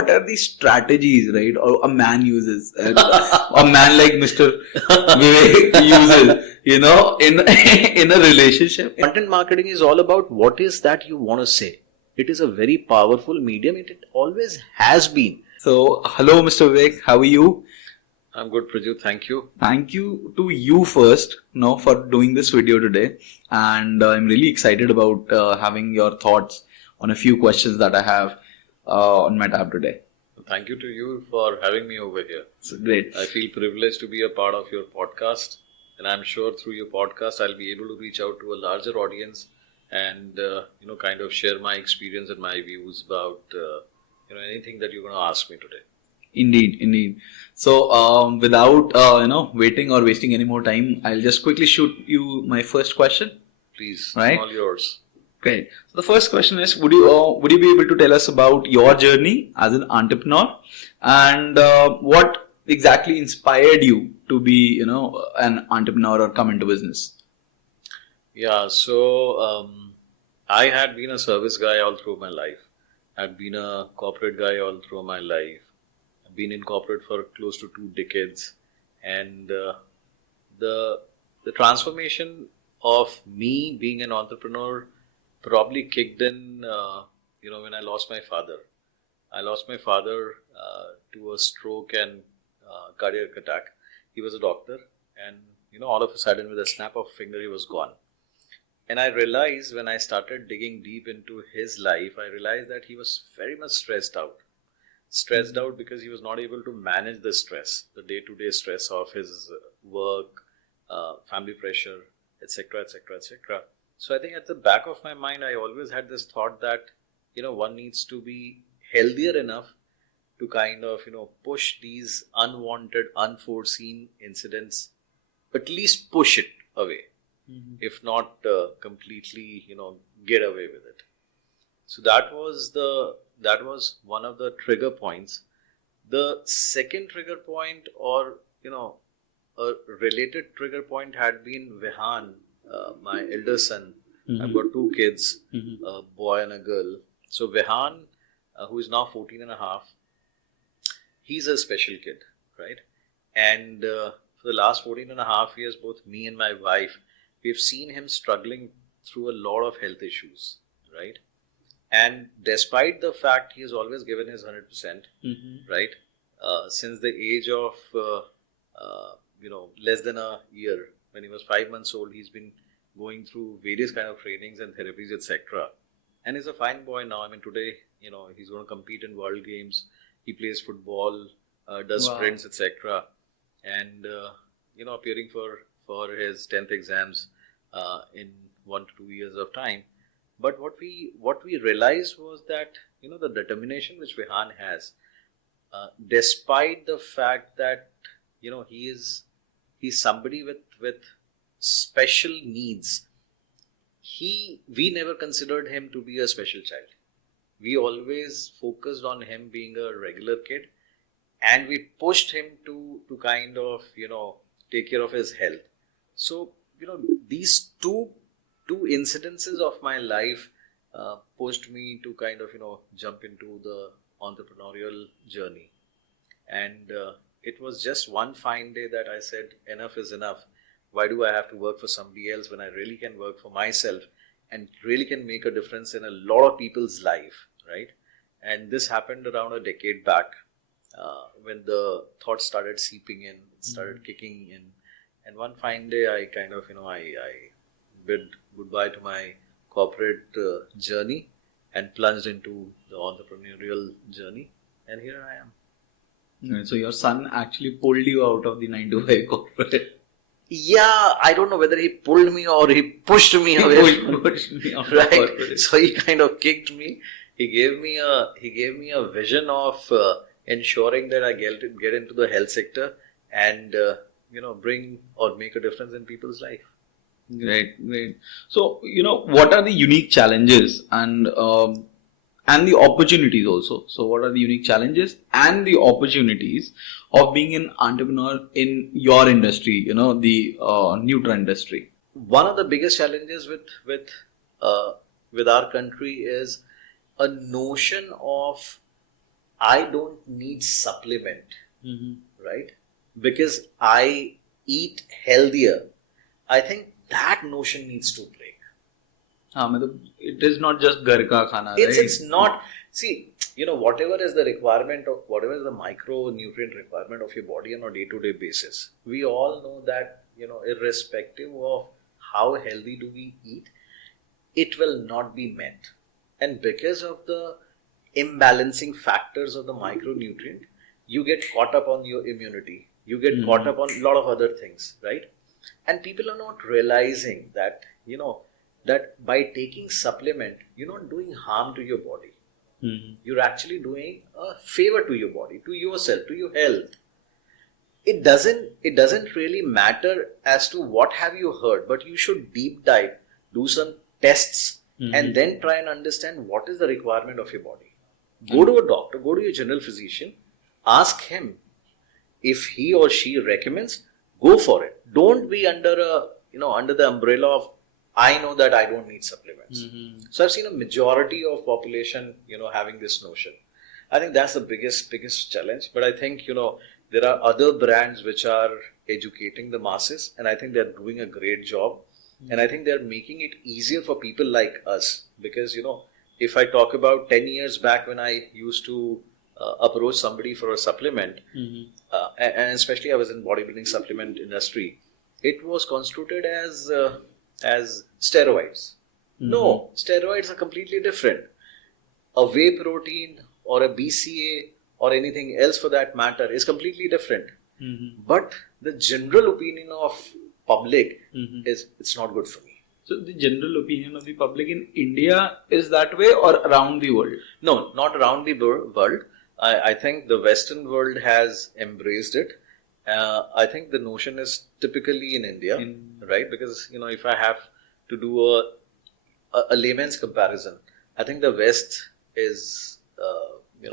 what are the strategies, right, or a man uses, a man like Mr. Vivek uses, in in a relationship? Content marketing is all about what is that you want to say. It is a very powerful medium. It always has been. So, hello, Mr. Vivek. How are you? I'm good, Prajyot. Thank you. Thank you to you first, for doing this video today, and I'm really excited about having your thoughts on a few questions that I have on my tab today. Thank you to you for having me over here. So great. I feel privileged to be a part of your podcast, and I'm sure through your podcast I'll be able to reach out to a larger audience and kind of share my experience and my views about anything that you're going to ask me today. Indeed. So, without waiting or wasting any more time, I'll just quickly shoot you my first question. Please, right? All yours. Great. So the first question is: Would you be able to tell us about your journey as an entrepreneur, and what exactly inspired you to be an entrepreneur or come into business? Yeah. So I had been a service guy all through my life. I'd been a corporate guy all through my life. I've been in corporate for close to 2 decades, and the transformation of me being an entrepreneur probably kicked in, when I lost my father. I lost my father to a stroke and cardiac attack. He was a doctor, and all of a sudden, with a snap of a finger, he was gone. And I realized when I started digging deep into his life, I realized that he was very much stressed out. Stressed out because he was not able to manage the stress, the day-to-day stress of his work, family pressure, etc., etc., etc. So I think at the back of my mind, I always had this thought that, one needs to be healthier enough to kind of, push these unwanted, unforeseen incidents, at least push it away, if not completely, get away with it. So that was one of the trigger points. The second trigger point, or, a related trigger point, had been Vihan, my elder son. I've got 2 kids, a boy and a girl. So Vihan, who is now 14 and a half, he's a special kid, right? And for the last 14 and a half years, both me and my wife, we've seen him struggling through a lot of health issues, right? And despite the fact he has always given his 100%, right? Since the age of, less than a year, when he was 5 months old, he's been going through various kind of trainings and therapies, etc. And he's a fine boy now. I mean, today, he's going to compete in world games. He plays football, does sprints, etc. And, appearing for his 10th exams in 1 to 2 years of time. But what we realized was that, the determination which Vihan has, despite the fact that, he's somebody with special needs, we never considered him to be a special child. We always focused on him being a regular kid, and we pushed him to kind of, take care of his health. So, these two incidences of my life pushed me to kind of, jump into the entrepreneurial journey. And it was just one fine day that I said, enough is enough. Why do I have to work for somebody else when I really can work for myself and really can make a difference in a lot of people's life, right? And this happened around a decade back when the thoughts started seeping in, started kicking in. And one fine day, I kind of, I bid goodbye to my corporate journey and plunged into the entrepreneurial journey. And here I am. So your son actually pulled you out of the 9 to 5 corporate. Yeah, I don't know whether he pulled me or he pushed me away. Pushed me out right. of corporate. So he kind of kicked me. He gave me a vision of ensuring that I get into the health sector and bring or make a difference in people's life. Great. So what are the unique challenges and the opportunities also? So what are the unique challenges and the opportunities of being an entrepreneur in your industry, the Nutra industry? One of the biggest challenges with our country is a notion of I don't need supplement, Mm-hmm. right? Because I eat healthier. I think that notion needs to break. हाँ मतलब it is not just घर का खाना, It's right? it's not, see, whatever is the requirement of, whatever is the micronutrient requirement of your body on a day-to-day basis, we all know that, irrespective of how healthy do we eat, it will not be met. And because of the imbalancing factors of the micronutrient, you get caught up on your immunity, you get caught up on a lot of other things, right? And people are not realizing that, that by taking supplement, you're not doing harm to your body. Mm-hmm. You're actually doing a favor to your body, to yourself, to your health. It doesn't really matter as to what have you heard, but you should deep dive, do some tests, and then try and understand what is the requirement of your body. Go to a doctor, go to your general physician, ask him. If he or she recommends, go for it. Don't be under the umbrella of, I know that I don't need supplements. So I've seen a majority of population, having this notion. I think that's the biggest challenge. But I think, there are other brands which are educating the masses, and I think they're doing a great job. And I think they're making it easier for people like us, because, if I talk about 10 years back when I used to approach somebody for a supplement, and especially I was in bodybuilding supplement industry, it was constituted as steroids. No, steroids are completely different. A whey protein or a BCA or anything else for that matter is completely different. But the general opinion of public is, it's not good for me. So the general opinion of the public in India is that way or around the world? No, not around the world. I think the Western world has embraced it. I think the notion is typically in India, right? Because, if I have to do a layman's comparison, I think the West is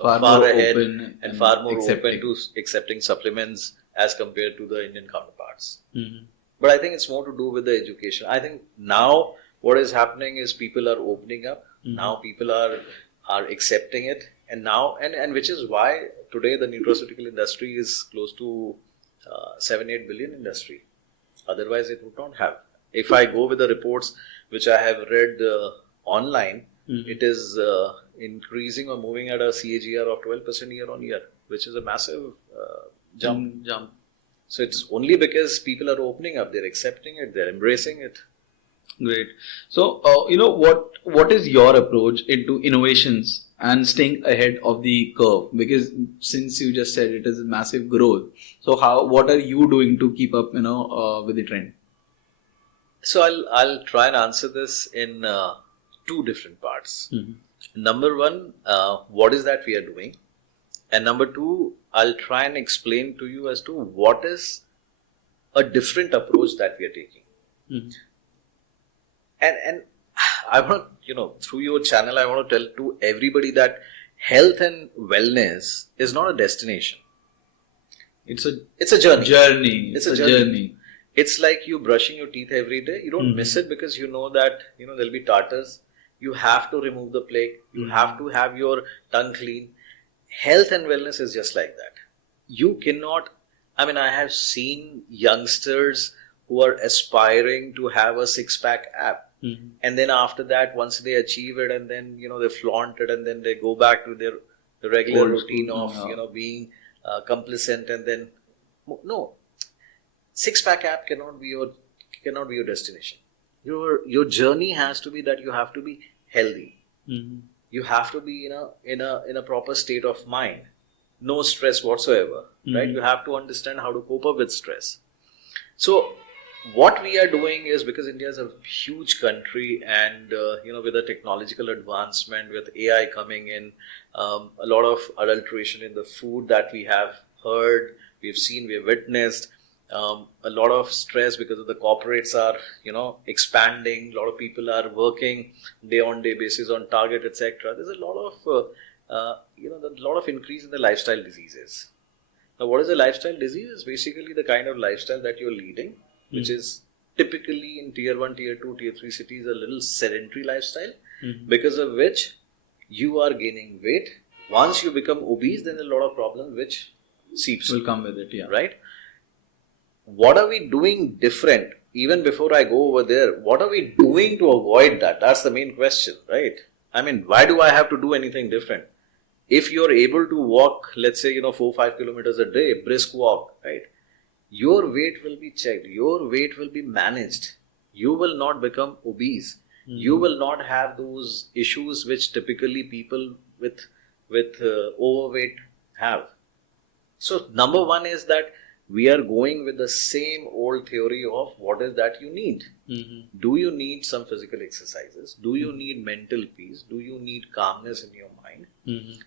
Far far more ahead open and far more accepting. open to accepting supplements as compared to the Indian counterparts. But I think it's more to do with the education. I think now what is happening is people are opening up. Now people are accepting it. And now, and which is why today the nutraceutical industry is close to 7-8 billion industry. Otherwise, it would not have. If I go with the reports which I have read online, it is increasing or moving at a CAGR of 12% year on year, which is a massive jump. So it's only because people are opening up, they're accepting it, they're embracing it. Great. So, what is your approach into innovations and staying ahead of the curve? Because since you just said it is a massive growth, so what are you doing to keep up, with the trend? So I'll try and answer this in two different parts. Number one, what is that we are doing? And number two, I'll try and explain to you as to what is a different approach that we are taking. And I want to, through your channel, I want to tell to everybody that health and wellness is not a destination. It's a journey. It's a journey. It's like you brushing your teeth every day. You don't miss it because you know that there'll be tartars. You have to remove the plaque. You have to have your tongue clean. Health and wellness is just like that. You cannot. I have seen youngsters who are aspiring to have a six-pack ab. And then after that, once they achieve it, and then they flaunt it, and then they go back to their regular routine of being complacent, and then no, six-pack ab cannot be your destination. Your journey has to be that you have to be healthy. You have to be in a proper state of mind, no stress whatsoever, right? You have to understand how to cope up with stress. So what we are doing is, because India is a huge country, and with the technological advancement, with AI coming in, a lot of adulteration in the food that we have heard, we've seen, we've witnessed, a lot of stress because of the corporates are expanding, a lot of people are working day on day basis on target, etc. There's a lot of increase in the lifestyle diseases. Now, what is a lifestyle disease? It's basically the kind of lifestyle that you're leading, which is typically in tier 1, tier 2, tier 3 cities, a little sedentary lifestyle, because of which you are gaining weight, Once you become obese, then a lot of problems which seeps Will come with it, yeah. right? What are we doing different? Even before I go over there, what are we doing to avoid that? That's the main question, right? I mean, why do I have to do anything different? If you're able to walk, let's say, 4-5 kilometers a day, brisk walk, right? Your weight will be checked. Your weight will be managed. You will not become obese. You will not have those issues which typically people with overweight have. So number one is that we are going with the same old theory of what is that you need. Do you need some physical exercises? Do you need mental peace? Do you need calmness in your mind?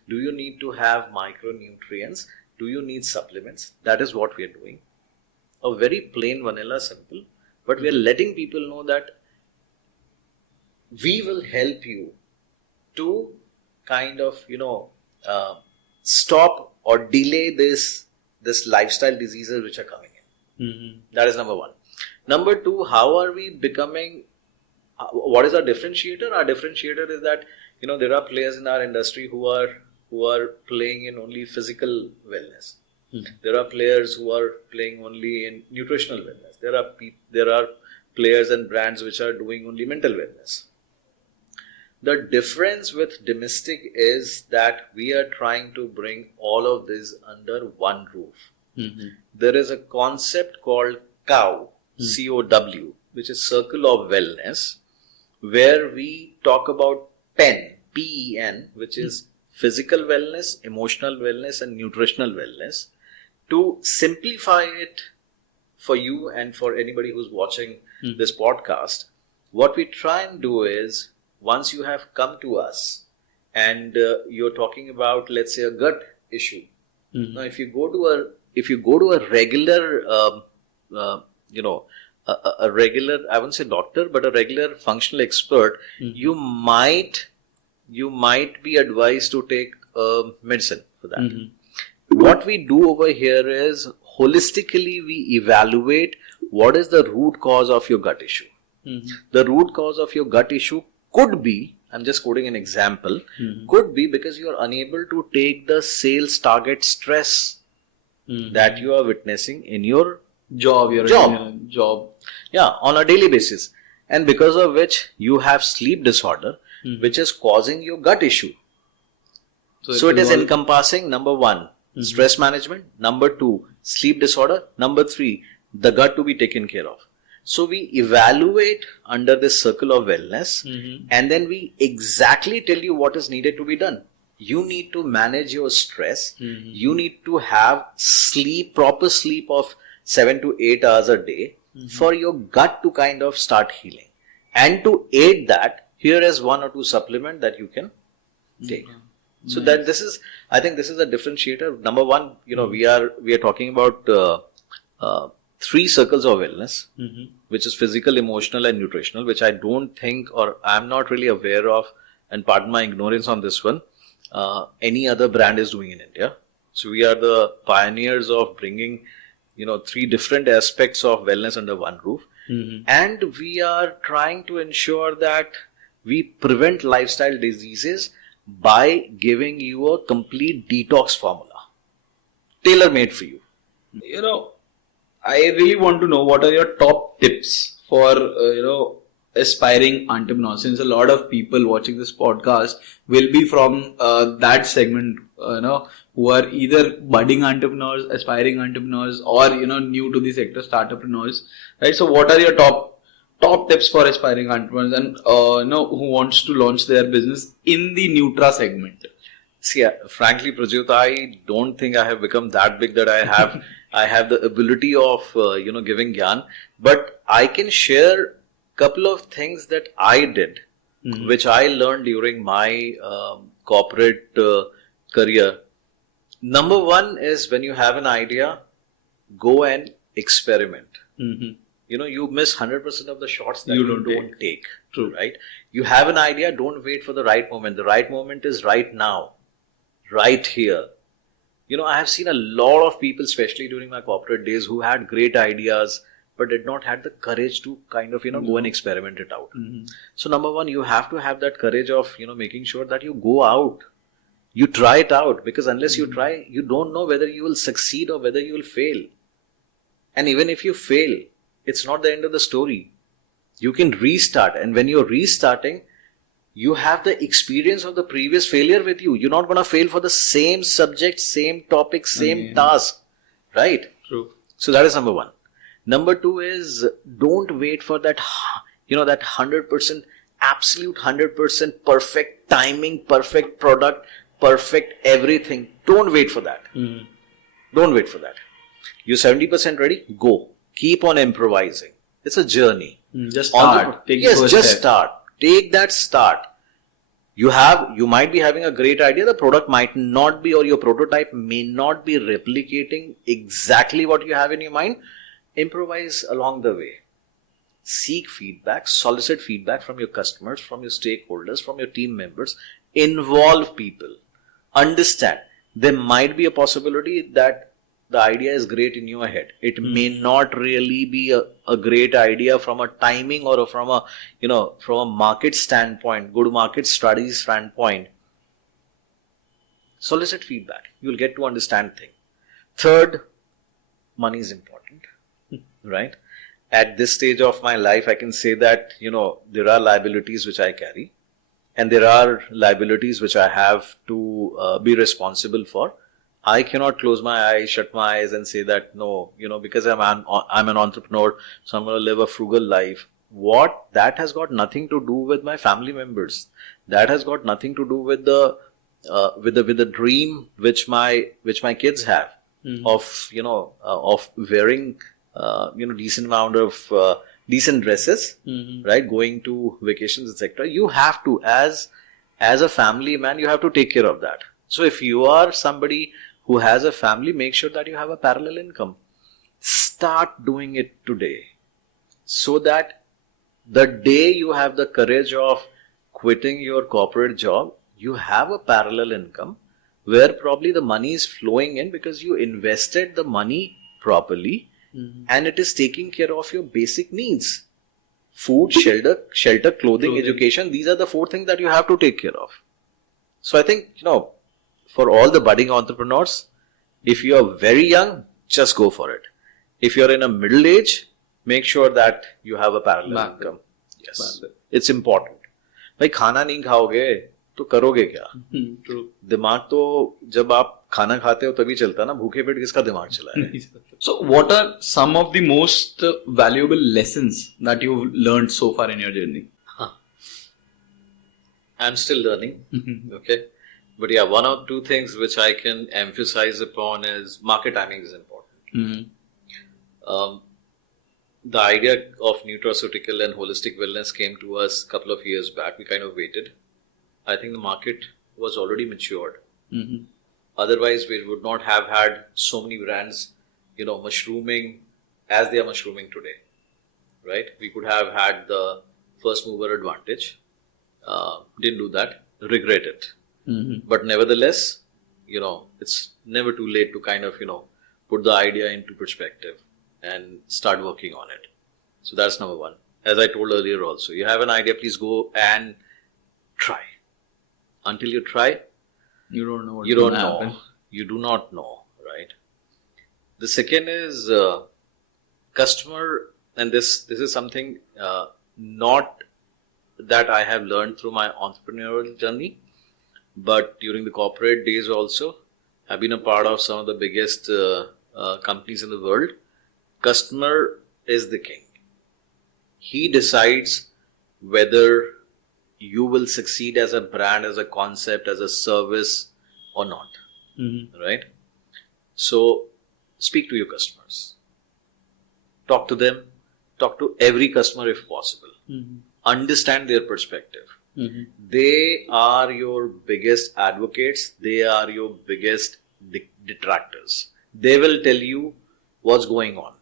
Do you need to have micronutrients? Do you need supplements? That is what we are doing. A very plain vanilla simple, but we are letting people know that we will help you to kind of stop or delay this lifestyle diseases which are coming in. That is number one. Number two, how are we becoming, what is our differentiator? Our differentiator is that there are players in our industry who are playing in only physical wellness. There are players who are playing only in nutritional wellness. There are players and brands which are doing only mental wellness. The difference with Domestic is that we are trying to bring all of this under one roof. There is a concept called COW, C-O-W, which is Circle of Wellness, where we talk about PEN, P-E-N, which is physical wellness, emotional wellness, and nutritional wellness. To simplify it for you and for anybody who's watching this podcast, what we try and do is, once you have come to us and you're talking about, let's say, a gut issue. Now, if you go to a regular, a regular, I wouldn't say doctor, but a regular functional expert, you might be advised to take medicine for that. What we do over here is holistically we evaluate what is the root cause of your gut issue. The root cause of your gut issue could be, I'm just quoting an example, could be because you are unable to take the sales target stress that you are witnessing in your job. Yeah, on a daily basis. And because of which you have sleep disorder, which is causing your gut issue. So it is encompassing, number one, stress management, number two, sleep disorder, number three, the gut to be taken care of. So we evaluate under this circle of wellness and then we exactly tell you what is needed to be done. You need to manage your stress. You need to have sleep, proper sleep of 7 to 8 hours a day for your gut to kind of start healing. And to aid that, here is 1 or 2 supplement that you can take. So that I think this is a differentiator. Number one, we are talking about 3 circles of wellness, which is physical, emotional, and nutritional, which I don't think, or I'm not really aware of, and pardon my ignorance on this one, any other brand is doing in India. So we are the pioneers of bringing, 3 different aspects of wellness under one roof. And we are trying to ensure that we prevent lifestyle diseases by giving you a complete detox formula, tailor-made for you. I really want to know what are your top tips for, aspiring entrepreneurs, since a lot of people watching this podcast will be from that segment, who are either budding entrepreneurs, aspiring entrepreneurs, or, new to the sector, startuppreneurs, right? So what are your top tips for aspiring entrepreneurs and, who wants to launch their business in the Nutra segment? See, frankly, Prajyot, I don't think I have become that big that I have I have the ability of giving gyan, but I can share couple of things that I did, which I learned during my corporate career. Number one is, when you have an idea, go and experiment. You miss 100% of the shots that you don't take. True. Right? You have an idea, don't wait for the right moment. The right moment is right now, right here. I have seen a lot of people, especially during my corporate days, who had great ideas but did not have the courage to kind of, go and experiment it out. So number one, you have to have that courage of, making sure that you go out You try it out, because unless you try, you don't know whether you will succeed or whether you will fail. And even if you fail, it's not the end of the story. You can restart, and when you're restarting, you have the experience of the previous failure with you. You're not going to fail for the same subject, same topic, same task, right? True. So that is number one. Number two is, don't wait for that, that 100%, absolute 100% perfect timing, perfect product, perfect everything. Don't wait for that. Don't wait for that. You're 70% ready? Go. Keep on improvising. It's a journey. Just start. Take the first just step. start. Take that start. You might be having a great idea. The product might not be, or your prototype may not be replicating exactly what you have in your mind. Improvise along the way. Seek feedback, solicit feedback from your customers, from your stakeholders, from your team members. Involve people. Understand. There might be a possibility that the idea is great in your head. It may not really be a great idea from a timing or from a market standpoint, good market strategy standpoint. Solicit feedback. You'll get to understand things. Third, money is important, right? At this stage of my life, I can say that, there are liabilities which I carry, and there are liabilities which I have to be responsible for. I cannot close my eyes, shut my eyes and say that no, because I'm an entrepreneur, so I'm going to live a frugal life. That has got nothing to do with my family members. That has got nothing to do with the dream which my kids have of wearing decent amount of decent dresses, right? Going to vacations, etc. You have to, as a family man, you have to take care of that. So if you are somebody who has a family, make sure that you have a parallel income. Start doing it today, so that the day you have the courage of quitting your corporate job, you have a parallel income where probably the money is flowing in because you invested the money properly, and it is taking care of your basic needs. Food, shelter, clothing, education. These are the 4 things that you have to take care of. So I think, for all the budding entrepreneurs, if you are very young, just go for it. If you're in a middle age, make sure that you have a parallel income. Yes. It's important. भाई खाना नहीं खाओगे तो करोगे क्या? True. दिमाग तो जब आप खाना खाते हो तभी चलता है ना, भूखे पेट किसका दिमाग चला है? So what are some of the most valuable lessons that you've learned so far in your journey? I'm still learning. Okay. But yeah, 1 or 2 things which I can emphasize upon is market timing is important. The idea of nutraceutical and holistic wellness came to us a couple of years back. We kind of waited. I think the market was already matured. Otherwise, we would not have had so many brands, mushrooming as they are mushrooming today, right? We could have had the first mover advantage. Didn't do that. Regret it. But nevertheless, it's never too late to kind of, put the idea into perspective and start working on it. So that's number 1. As I told earlier also, you have an idea, please go and try. Until you try, You don't know what you don't gonna know. happen. You do not know, right? The second is customer, and this is something not that I have learned through my entrepreneurial journey, but during the corporate days also, I've been a part of some of the biggest companies in the world. Customer is the king. He decides whether you will succeed as a brand, as a concept, as a service or not. Right? So, speak to your customers. Talk to them. Talk to every customer if possible. Understand their perspective. They are your biggest advocates. They are your biggest detractors. They will tell you what's going on.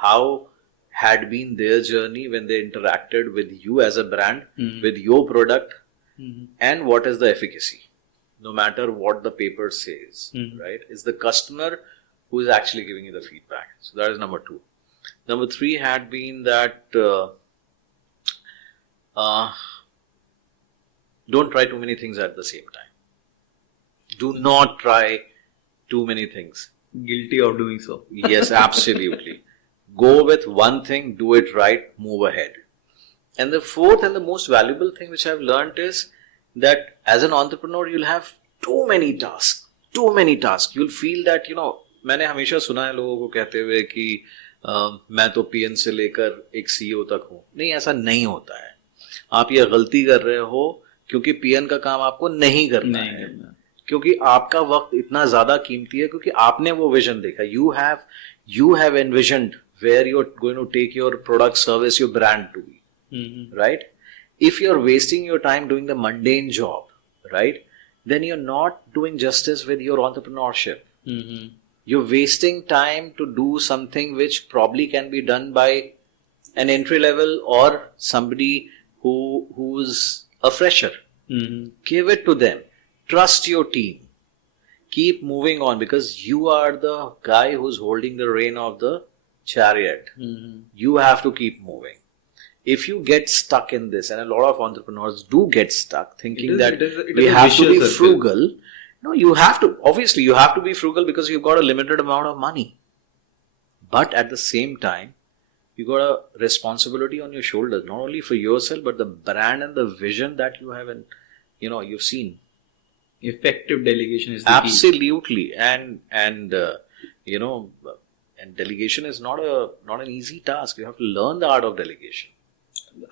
How had been their journey when they interacted with you as a brand, with your product, and what is the efficacy. No matter what the paper says, right? It's the customer who is actually giving you the feedback. So that is number 2. Number 3 had been that don't try too many things at the same time. Do not try too many things. Guilty of doing so. Yes, absolutely. Go with one thing, do it right, move ahead. And the fourth and the most valuable thing which I've learned is that as an entrepreneur, you'll have too many tasks. Too many tasks. You'll feel that, मैंने हमेशा सुना है लोगों को कहते हुए कि मैं तो पीएन से लेकर एक सीईओ तक हूं. नहीं, ऐसा नहीं होता है. आप ये गलती कर रहे हो क्योंकि पीएन का काम आपको नहीं करना है. क्योंकि आपका वक्त इतना ज्यादा कीमती है क्योंकि आपने वो विजन देखा. You have envisioned where you're going to take your product, service, your brand to be. Right? If you're wasting your time doing the mundane job, right, then you're not doing justice with your entrepreneurship. You're wasting time to do something which probably can be done by an entry level or somebody who's a fresher. Give it to them. Trust your team. Keep moving on because you are the guy who's holding the rein of the chariot. You have to keep moving. If you get stuck in this, and a lot of entrepreneurs do get stuck thinking that we have to be frugal. No, you have to. Obviously, you have to be frugal because you've got a limited amount of money. But at the same time, you got a responsibility on your shoulders, not only for yourself, but the brand and the vision that you have and you've seen. Effective delegation is the Absolutely. Key. And delegation is not an easy task. You have to learn the art of delegation.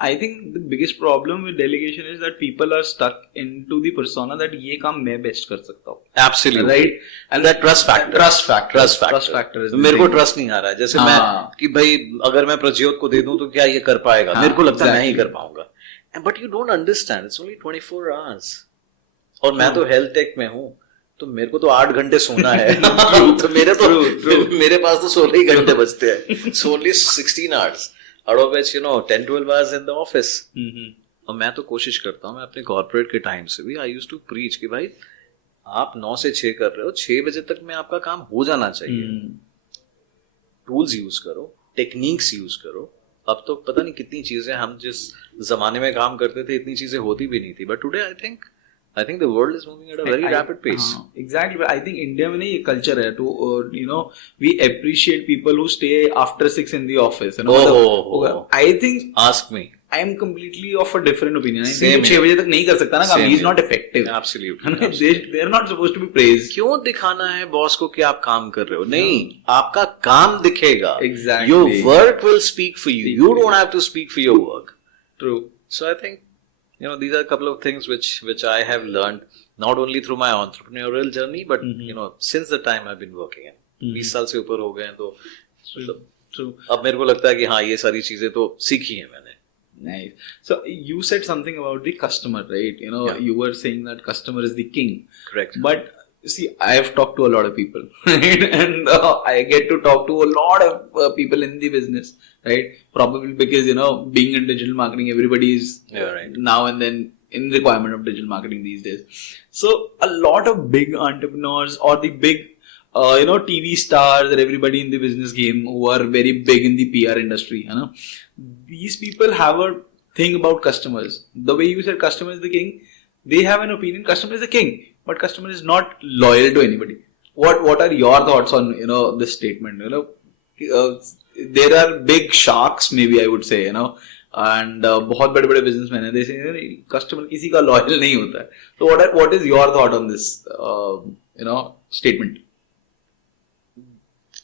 I think the biggest problem with delegation is that people are stuck into the persona that ये काम मैं best कर सकता हूँ. Absolutely. Right? And that trust factor. Trust factor is मेरे को trust नहीं आ रहा है. जैसे मैं कि भाई अगर मैं प्रज्योत को दे दूं तो क्या ये कर पाएगा? मेरे को लगता है मैं ही कर पाऊंगा. But you don't understand. It's only 24 hours. और मैं तो हेल्थ टेक में हूँ तो मेरे को तो 8 घंटे सोना है. तो मेरे पास तो 16 ही घंटे बचते हैं. So only 16 hours. Out of which 10-12 hours in the office. और मैं तो कोशिश करता हूँ मैं अपने कॉर्पोरेट के टाइम से भी I used to preach कि भाई आप 9 से 6 कर रहे हो 6 बजे तक में आपका काम हो जाना चाहिए. टूल्स यूज करो, टेक्निक्स यूज करो. अब तो पता नहीं कितनी चीजें हम जिस जमाने में काम करते थे इतनी चीजें होती भी नहीं थी. But today I think the world is moving at a very rapid pace. Exactly. But I think India में ये culture है to we appreciate people who stay after 6 in the office. I think ask me. I am completely of a different opinion. I think 6 बजे तक नहीं कर सकता ना काम. He is not effective. Absolutely. They are not supposed to be praised. क्यों दिखाना है बॉस को कि आप काम कर रहे हो? नहीं, आपका काम दिखेगा. Exactly. Your work will speak for you. You don't have to speak for your work. True. So I think these are a couple of things which I have learned not only through my entrepreneurial journey but since the time I've been working in. 20 साल से ऊपर हो गए हैं तो अब मेरे को लगता है कि हाँ ये सारी चीजें तो सीखी हैं मैंने. Nice. So you said something about the customer, right? You were saying that customer is the king. Correct. But see, I have talked to a lot of people, right? And I get to talk to a lot of people in the business, right? Probably because, being in digital marketing, everybody is now and then in requirement of digital marketing these days. So a lot of big entrepreneurs or the big, TV stars or everybody in the business game who are very big in the PR industry, these people have a thing about customers. The way you said customer is the king, they have an opinion, customer is the king. But customer is not loyal to anybody. What are your thoughts on this statement? There are big sharks, maybe I would say, and बहुत बड़े businessmen हैं. They say customer किसी का loyal नहीं होता है. So what is your thought on this statement?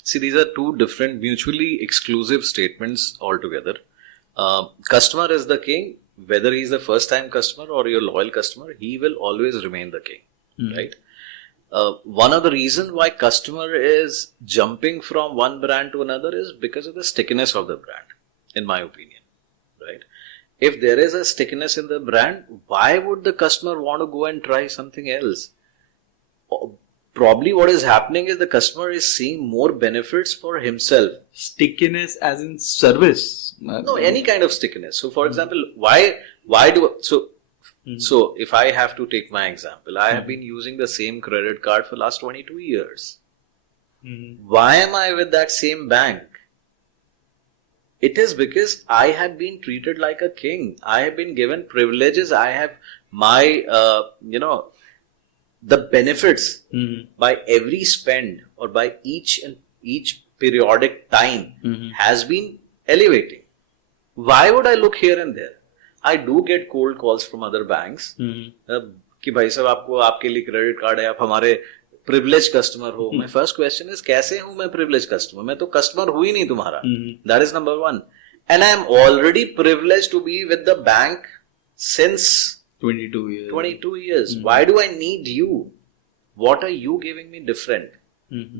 See, these are two different mutually exclusive statements altogether. Customer is the king. Whether he is the first time customer or your loyal customer, he will always remain the king. Right? One of the reasons why customer is jumping from one brand to another is because of the stickiness of the brand, in my opinion. Right? If there is a stickiness in the brand, why would the customer want to go and try something else? Probably what is happening is the customer is seeing more benefits for himself. Stickiness as in service? No, any kind of stickiness. So for example, So if I have to take my example, I have been using the same credit card for the last 22 years. Why am I with that same bank? It is because I have been treated like a king. I have been given privileges. I have my, the benefits Mm-hmm. by every spend or by each periodic time Mm-hmm. has been elevating. Why would I look here and there? I do get cold calls from other banks. Mm-hmm. कि भाई साहब आपको आपके लिए credit card है, आप हमारे privilege customer हो. माय फर्स्ट क्वेश्चन इज कैसे हूं मैं प्रिविलेज कस्टमर? मैं तो कस्टमर हुई नहीं तुम्हारा. That is number one. And I am already privilege to be with the bank since 22 years. 22 years. Why do I need you? What are you giving me different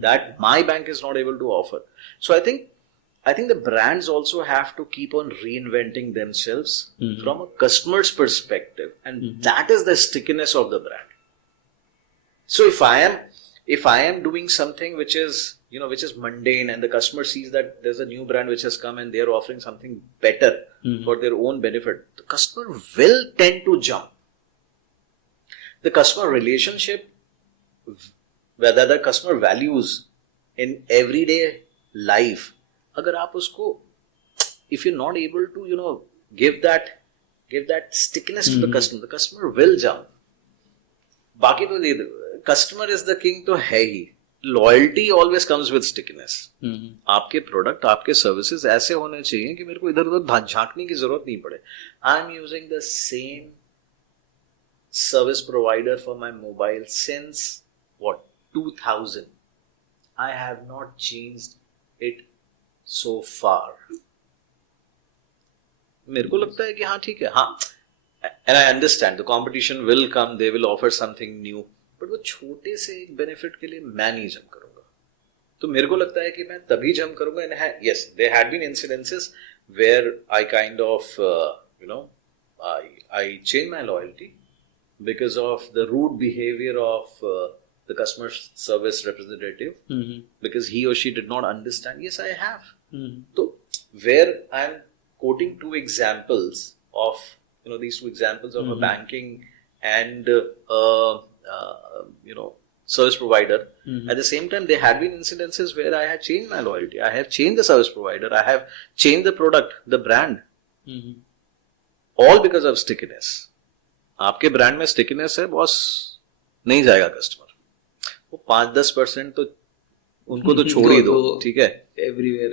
that my bank is not able to offer? So I think the brands also have to keep on reinventing themselves from a customer's perspective, and that is the stickiness of the brand. So if I am doing something which is which is mundane, and the customer sees that there's a new brand which has come and they're offering something better for their own benefit, the customer will tend to jump. The customer relationship, whether the customer values in everyday life, अगर आप उसको, if you're not able to give that stickiness to the customer will jump. बाकी तो customer is the king तो है ही. Loyalty always comes with stickiness. आपके product, आपके services ऐसे होने चाहिए कि मेरे को इधर उधर झांकने की जरूरत नहीं पड़े. I am using the same service provider for my mobile since 2000. I have not changed it so far. मेरे को लगता है कि हाँ ठीक है, हाँ, and I understand the competition will come, they will offer something new, but वो छोटे से एक benefit के लिए मैं नहीं जम करूंगा. तो मेरे को लगता है कि मैं तभी जम करूंगा. And yes, there had been incidences where I kind of I changed my loyalty because of the rude behavior of the customer service representative, because he or she did not understand. Yes, I have. So where I am quoting two examples of these two examples of a banking and service provider. At the same time, there had been incidences where I had changed my loyalty. I have changed the service provider. I have changed the product, the brand, all because of stickiness. आपके brand में stickiness है, boss नहीं जाएगा customer. वो 5-10% तो उनको तो छोड़ ही दो, ठीक है. Everywhere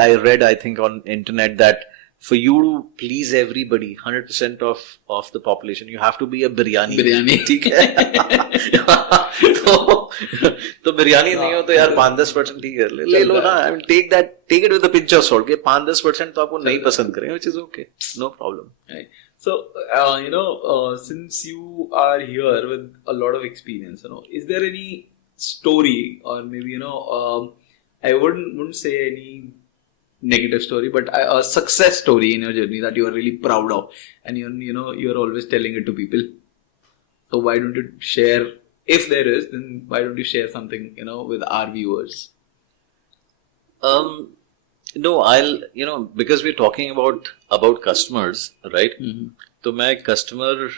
I read, I think on internet, that for you to please everybody, 100% of the population, you have to be a biryani. ठीक है. तो बिरयानी नहीं हो तो यार 5-10% ठीक है, ले लो ना. I mean, take it with a pinch of salt. कि 5-10% तो आपको नहीं पसंद करें, which is okay, no problem. Right. So, since you are here with a lot of experience, is there any story, or maybe, I wouldn't say any negative story, but a success story in your journey that you are really proud of, and you're always telling it to people. So why don't you share? If there is, then why don't you share something, with our viewers? No, I'll because we're talking about customers, right? तो मैं customer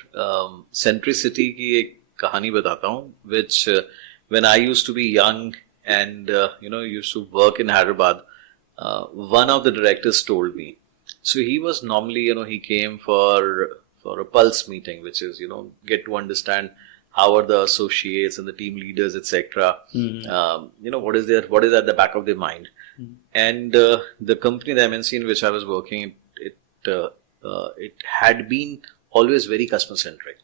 centricity की एक कहानी बताता हूँ, which when I used to be young and used to work in Hyderabad, one of the directors told me. So he was normally he came for a pulse meeting, which is get to understand how are the associates and the team leaders, etc. What is at the back of their mind. And the company, the MNC in which I was working, it had been always very customer centric.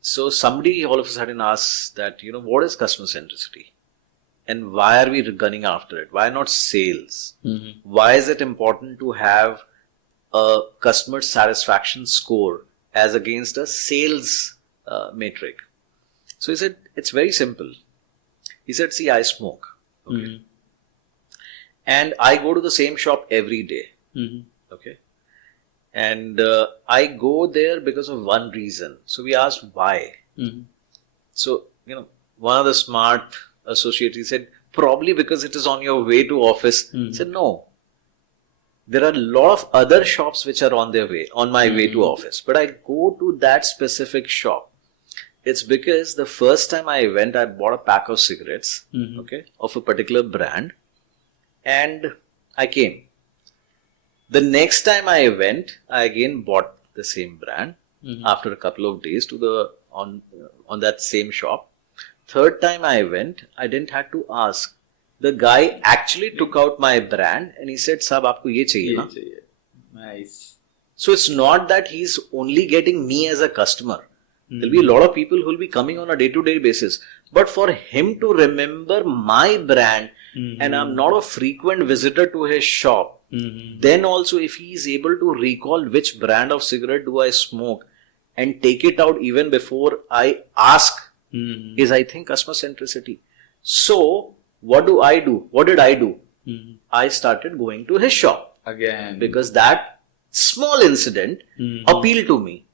So somebody all of a sudden asks that, what is customer centricity? And why are we gunning after it? Why not sales? Why is it important to have a customer satisfaction score as against a sales metric? So he said, it's very simple. He said, see, I smoke. Okay. And I go to the same shop every day. Okay. And I go there because of one reason. So we asked why. So, one of the smart associates, he said, probably because it is on your way to office. He said, no. There are a lot of other shops which are on my way to office. But I go to that specific shop. It's because the first time I went, I bought a pack of cigarettes, okay, of a particular brand. And I came. The next time I went, I again bought the same brand after a couple of days to the on that same shop. Third time I went, I didn't have to ask. The guy actually took out my brand and he said, "Sab, aapko ye chahiye na?" Nice. So it's not that he's only getting me as a customer. There'll be a lot of people who'll be coming on a day-to-day basis. But for him to remember my brand, and I'm not a frequent visitor to his shop, then also if he is able to recall which brand of cigarette do I smoke and take it out even before I ask, is, I think, customer centricity. So what do I do? What did I do? I started going to his shop. Again. Because that small incident appealed to me.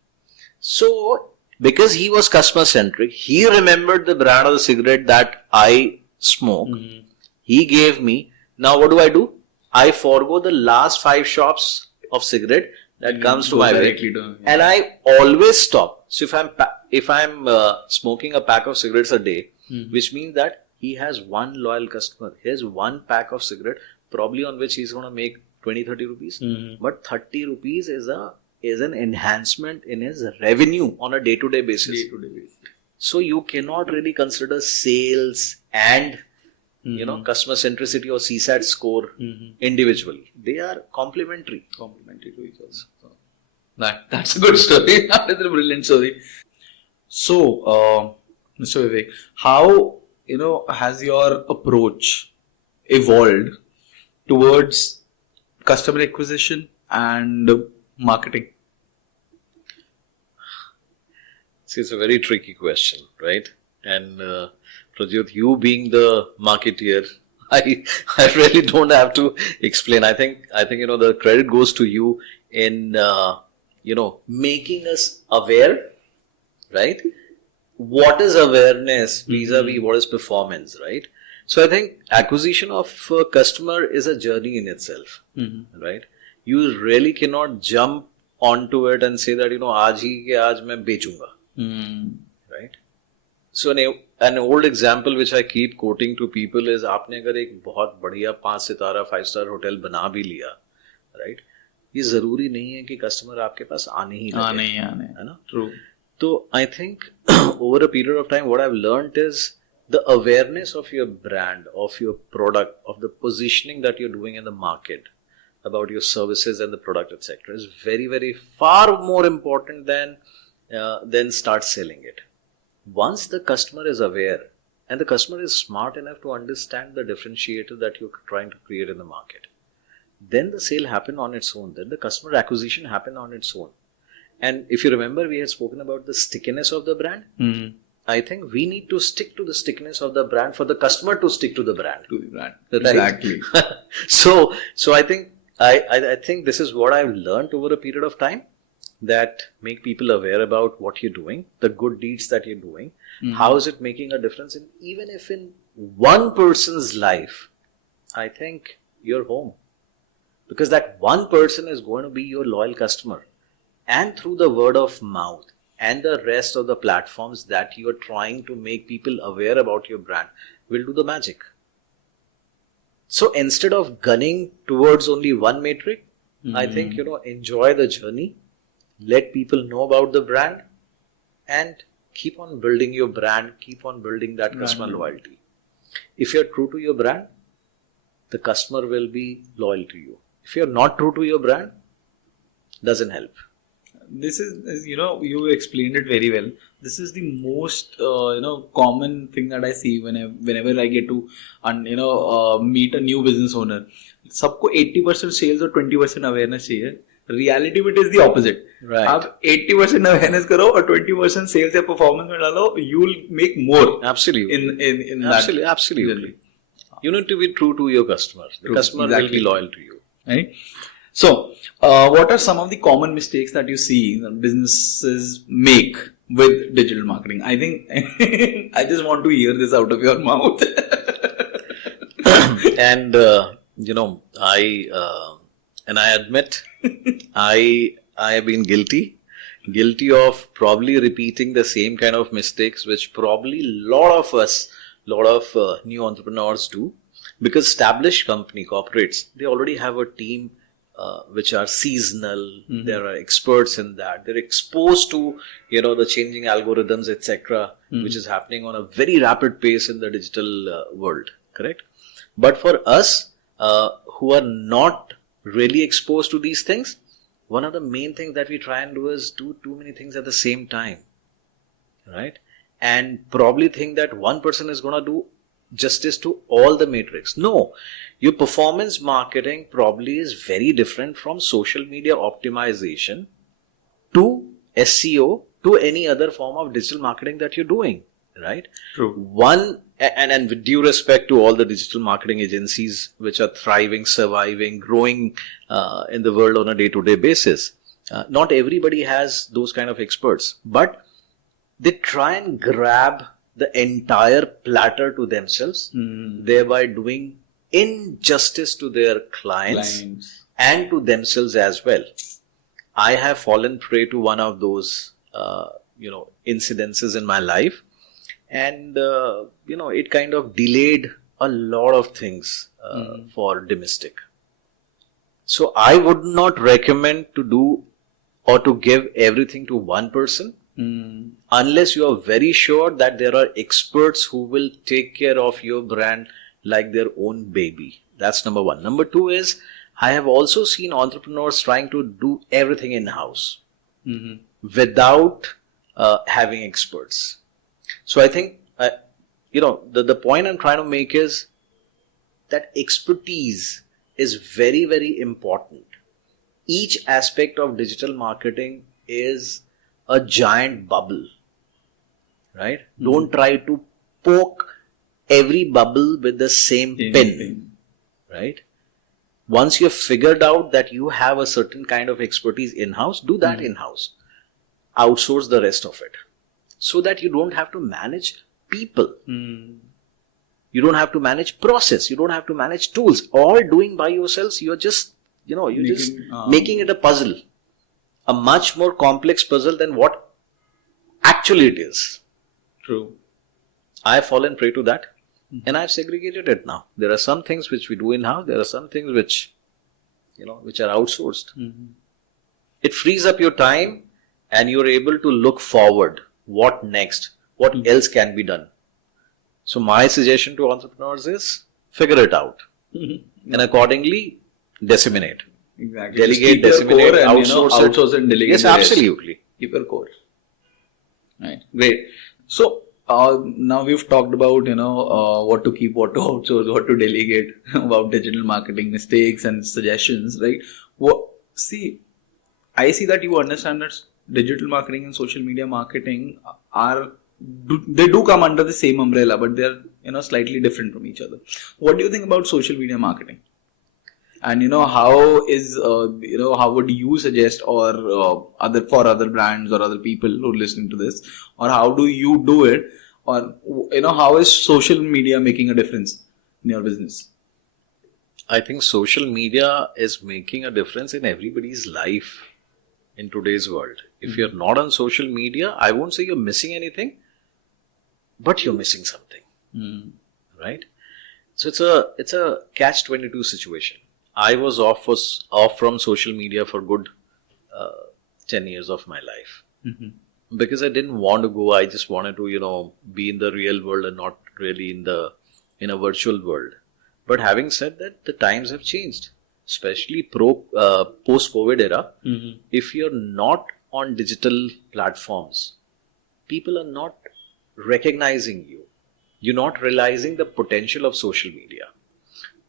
So because he was customer centric, he remembered the brand of the cigarette that I smoke. He gave me. Now what do? I forego the last 5 shops of cigarette that comes to my way, and I always stop. So if I'm smoking a pack of cigarettes a day, which means that he has one loyal customer. He has one pack of cigarette, probably on which he's going to make 20-30 rupees. But 30 rupees is an enhancement in his revenue on a day-to-day basis. So you cannot really consider sales and customer centricity or CSAT score individually. They are complementary To each other. So, that's a good story. That is a brilliant story. So, Mr. Vivek, how has your approach evolved towards customer acquisition and marketing? See, it's a very tricky question, right? And Prajyot, you being the marketeer, I really don't have to explain. I think the credit goes to you in making us aware, right? What is awareness vis-a-vis what is performance, right? So I think acquisition of a customer is a journey in itself, right? You really cannot jump onto it and say that आज ही के आज मैं बेचूंगा, right? So an old example which I keep quoting to people is, आपने अगर एक बहुत बढ़िया 5 सितारा 5-star hotel बना भी लिया, right? ये जरूरी नहीं है कि कस्टमर आपके पास आने ही लगे, है ना? True. So I think over a period of time, what I've learned is the awareness of your brand, of your product, of the positioning that you're doing in the market, about your services and the product, etc., is very, very far more important than start selling it. Once the customer is aware and the customer is smart enough to understand the differentiator that you're trying to create in the market, then the sale happen on its own. Then the customer acquisition happen on its own. And if you remember, we had spoken about the stickiness of the brand. I think we need to stick to the stickiness of the brand for the customer to stick to the brand. Right? Exactly. So I think I think this is what I've learned over a period of time, that make people aware about what you're doing, the good deeds that you're doing. How is it making a difference even if in one person's life? I think you're home, because that one person is going to be your loyal customer, and through the word of mouth and the rest of the platforms that you are trying to make people aware about your brand will do the magic. So instead of gunning towards only one metric, I think, enjoy the journey, let people know about the brand, and keep on building your brand, keep on building that customer loyalty. If you're true to your brand, the customer will be loyal to you. If you're not true to your brand, doesn't help. This is, you explained it very well. This is the most, common thing that I see whenever I get to, meet a new business owner. सबको 80% sales और 20% awareness चाहिए. Reality में it is the opposite. Right. आप 80% awareness करो और 20% sales या performance में डालो, you will make more. Absolutely. In Absolutely. You need to be true to your customer. The customer will be loyal to you. Right? So, what are some of the common mistakes that you see that businesses make with digital marketing? I think I just want to hear this out of your mouth. And I admit I have been guilty of probably repeating the same kind of mistakes which probably lot of new entrepreneurs do, because established corporates, they already have a team which are seasonal. There are experts in that. They're exposed to, the changing algorithms, etc., which is happening on a very rapid pace in the digital world. Correct? But for us, who are not really exposed to these things, one of the main things that we try and do is do too many things at the same time. Right? And probably think that one person is going to do justice to all the matrix. No, your performance marketing probably is very different from social media optimization to SEO to any other form of digital marketing that you're doing, right? True. And with due respect to all the digital marketing agencies which are thriving, surviving, growing in the world on a day-to-day basis, not everybody has those kind of experts, but they try and grab the entire platter to themselves, thereby doing injustice to their clients and to themselves as well. I have fallen prey to one of those, incidences in my life, and it kind of delayed a lot of things for domestic. So I would not recommend to do or to give everything to one person. Unless you are very sure that there are experts who will take care of your brand like their own baby. That's number one. Number two is, I have also seen entrepreneurs trying to do everything in-house without having experts. So I think, the point I'm trying to make is that expertise is very, very important. Each aspect of digital marketing is a giant bubble, right? Don't try to poke every bubble with the same pin, right? Once you've figured out that you have a certain kind of expertise in-house, do that in-house. Outsource the rest of it so that you don't have to manage people. You don't have to manage process. You don't have to manage tools. All doing by yourselves, you're just, making it a puzzle. A much more complex puzzle than what actually it is. True. I have fallen prey to that, and I've segregated it now. There are some things which we do in-house. There are some things which are outsourced. It frees up your time, and you're able to look forward. What next? What else can be done? So my suggestion to entrepreneurs is figure it out, and accordingly disseminate. Exactly. Delegate, disseminate, and, outsource and delegate. Yes, absolutely. Keep your core. Right. Great. So now we've talked about what to keep, what to outsource, what to delegate, about digital marketing mistakes and suggestions. Right. I see that you understand that digital marketing and social media marketing they do come under the same umbrella, but they're slightly different from each other. What do you think about social media marketing? And how would you suggest, or other brands or other people who are listening to this, or how do you do it, or how is social media making a difference in your business? I think social media is making a difference in everybody's life in today's world. If you're not on social media, I won't say you're missing anything, but you're missing something, right? So it's a catch-22 situation. I was off from social media for good 10 years of my life because I didn't want to go. I just wanted to be in the real world and not really in a virtual world. But having said that, the times have changed, especially post-COVID era. If you're not on digital platforms, people are not recognizing you. You're not realizing the potential of social media.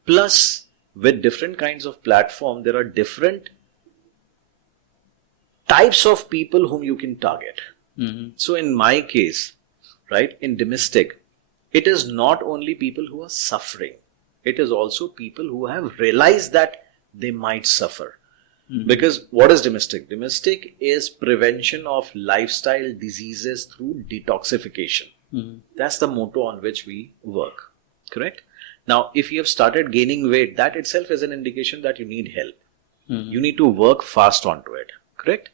Plus, with different kinds of platform, there are different types of people whom you can target. So in my case, right, in domestic, it is not only people who are suffering. It is also people who have realized that they might suffer. Because what is domestic? Domestic is prevention of lifestyle diseases through detoxification. That's the motto on which we work. Correct? Now, if you have started gaining weight, that itself is an indication that you need help. You need to work fast onto it. Correct?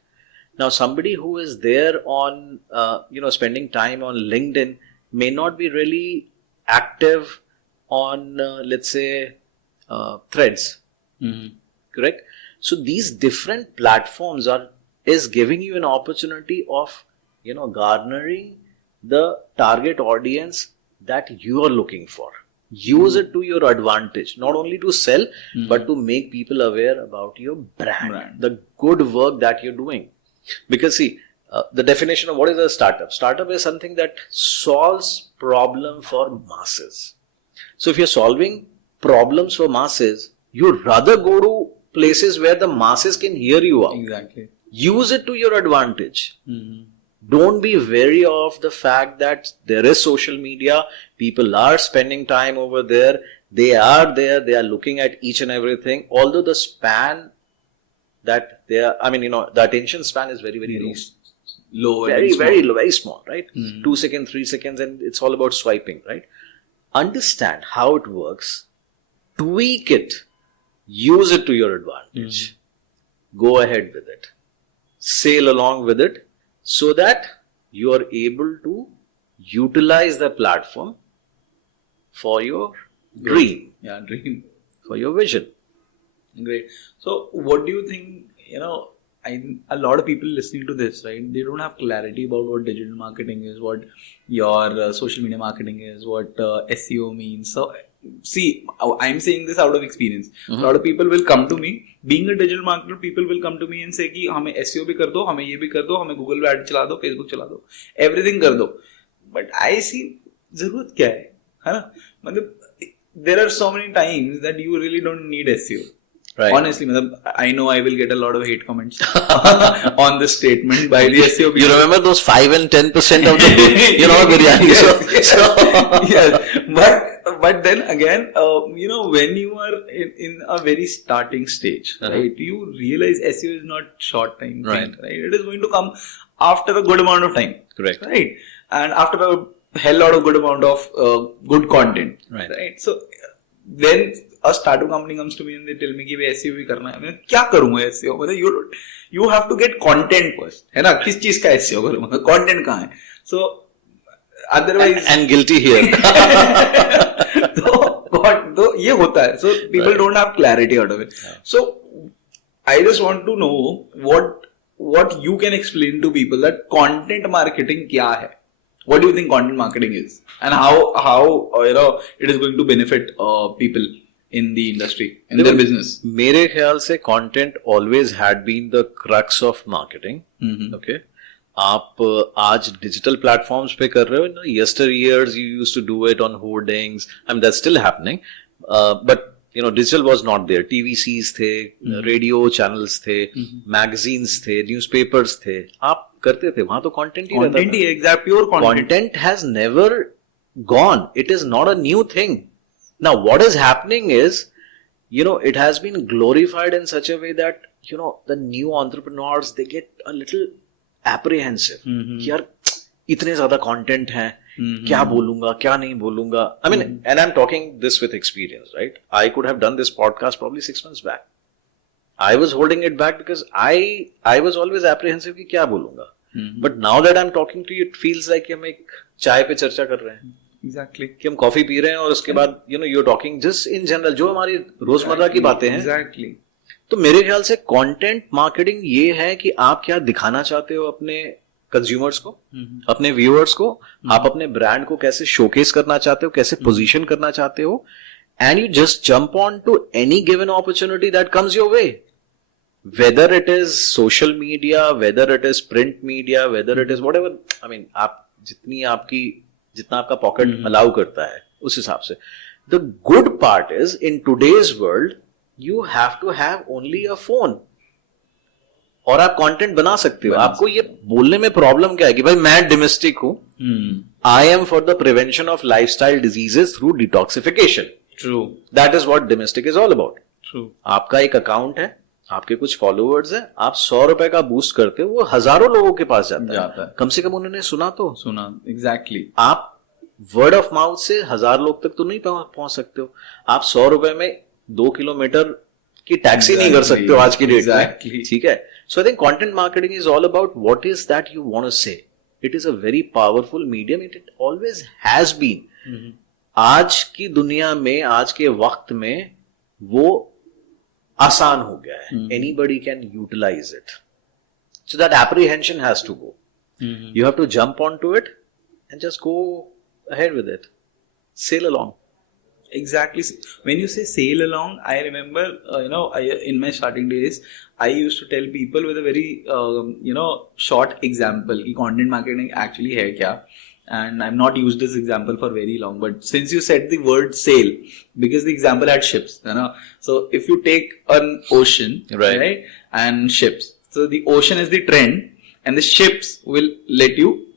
Now, somebody who is there on, spending time on LinkedIn may not be really active on, let's say, threads. Correct? So these different platforms is giving you an opportunity of, garnering the target audience that you are looking for. Use it to your advantage, not only to sell, but to make people aware about your brand, the good work that you're doing. Because see, the definition of what is a startup. Startup is something that solves problem for masses. So if you're solving problems for masses, you'd rather go to places where the masses can hear you out. Exactly. Use it to your advantage. Don't be wary of the fact that there is social media. People are spending time over there. They are there. They are looking at each and everything. Although the span that they are, the attention span is very, very low. Very low, very small, right? 2 seconds, 3 seconds, and it's all about swiping, right? Understand how it works. Tweak it. Use it to your advantage. Go ahead with it. Sail along with it, so that you are able to utilize the platform for your dream. Yeah, dream. For your vision. Great. So what do you think, a lot of people listening to this, right, they don't have clarity about what digital marketing is, what your social media marketing is, what SEO means. So see, I'm saying this out of experience. A lot of people will come to me, being a digital marketer, people will come to me and say कि हमें SEO भी कर दो, हमें ये भी कर दो, हमें Google ad चला दो, Facebook चला दो, everything कर दो. But I see, जरूरत क्या है ना? मतलब there are so many times that you really don't need SEO. Right. Honestly, I know I will get a lot of hate comments on this statement by the SEO people. You remember those 5 and 10% of the biryani? Yes. But then again, when you are in a very starting stage, right, you realize SEO is not short time, right? It is going to come after a good amount of time, correct? Right, and after a hell lot of good amount of good content, right? So then a startup company comes to me and they tell me कि भाई SEO भी करना है. मैं क्या करूँगा SEO? मतलब you have to get content first, है ना? किस चीज का SEO करूँगा? Content कहाँ है? So otherwise and guilty here. तो ये होता है. So people don't have clarity out of it. So I just want to know what you can explain to people that content marketing क्या है? What do you think content marketing is, and how it is going to benefit people in the industry, in their business? मेरे ख्याल से content always had been the crux of marketing. Okay, आप आज digital platforms पे कर रहे हो. Yesteryears you used to do it on hoardings. That's still happening, but digital was not there. TVCs थे, radio channels थे, magazines थे, newspapers थे. आप करते थे, वहां तो content ही रहता था. Exact pure content. Content has never gone. It is not a new thing. Now what is happening is, it has been glorified in such a way that, the new entrepreneurs, they get a little apprehensive. कि यार इतने ज्यादा content है, क्या बोलूंगा, क्या नहीं बोलूंगा. And I'm talking this with experience, right? I could have done this podcast probably 6 months back. I was holding it back because I was always apprehensive कि क्या बोलूंगा. But now that I'm talking to you, it feels like हम एक चाय पे चर्चा कर रहे हैं. Exactly. कि हम कॉफी पी रहे हैं और उसके बाद you're talking just in general, जो हमारी रोजमर्रा की बातें हैं. Exactly. तो मेरे ख्याल से कंटेंट मार्केटिंग ये है कि आप क्या दिखाना चाहते हो अपने कंज्यूमर्स को, अपने व्यूअर्स को, आप अपने ब्रांड को कैसे शोकेस करना चाहते हो, कैसे पोजीशन करना चाहते हो, and you just jump on to any given opportunity that comes your way, whether it is social media, whether it is print media, whether it is whatever. आप जितना आपका पॉकेट अलाउ करता है उस हिसाब से. The good part is in today's world you have to have only a phone और आप कंटेंट बना सकते हो. आपको ये बोलने में प्रॉब्लम क्या है कि भाई मैं डोमेस्टिक हूं, I am for the prevention of lifestyle diseases through detoxification. True, that is what domestic is all about. True, आपका एक अकाउंट है, आपके कुछ फॉलोअर्स हैं, आप 100 रुपए का बूस्ट करते हो, वो हजारों लोगों के पास जाता है. कम से कम उन्होंने सुना. एग्जैक्टली. आप वर्ड ऑफ माउथ से 1000 लोग तक तो नहीं पहुंच सकते हो. आप 100 रुपए में 2 किलोमीटर की टैक्सी नहीं कर सकते हो आज की डेट में. ठीक है. So I think content marketing is all about what is that you want to say. It is a very powerful medium. It always has been. आज की दुनिया में, आज के वक्त में वो आसान हो गया है. Anybody can utilize it. So that apprehension has to go. You have to jump onto it and just go ahead with it. Sail along. Exactly. When you say sail along, I remember, in my starting days, I used to tell people with a very, short example, कि content marketing actually है क्या? And I've not used this example for very long, but since you said the word sail, because the example had ships, so if you take an ocean, right, and ships, so the ocean is the trend, and the ships will let you,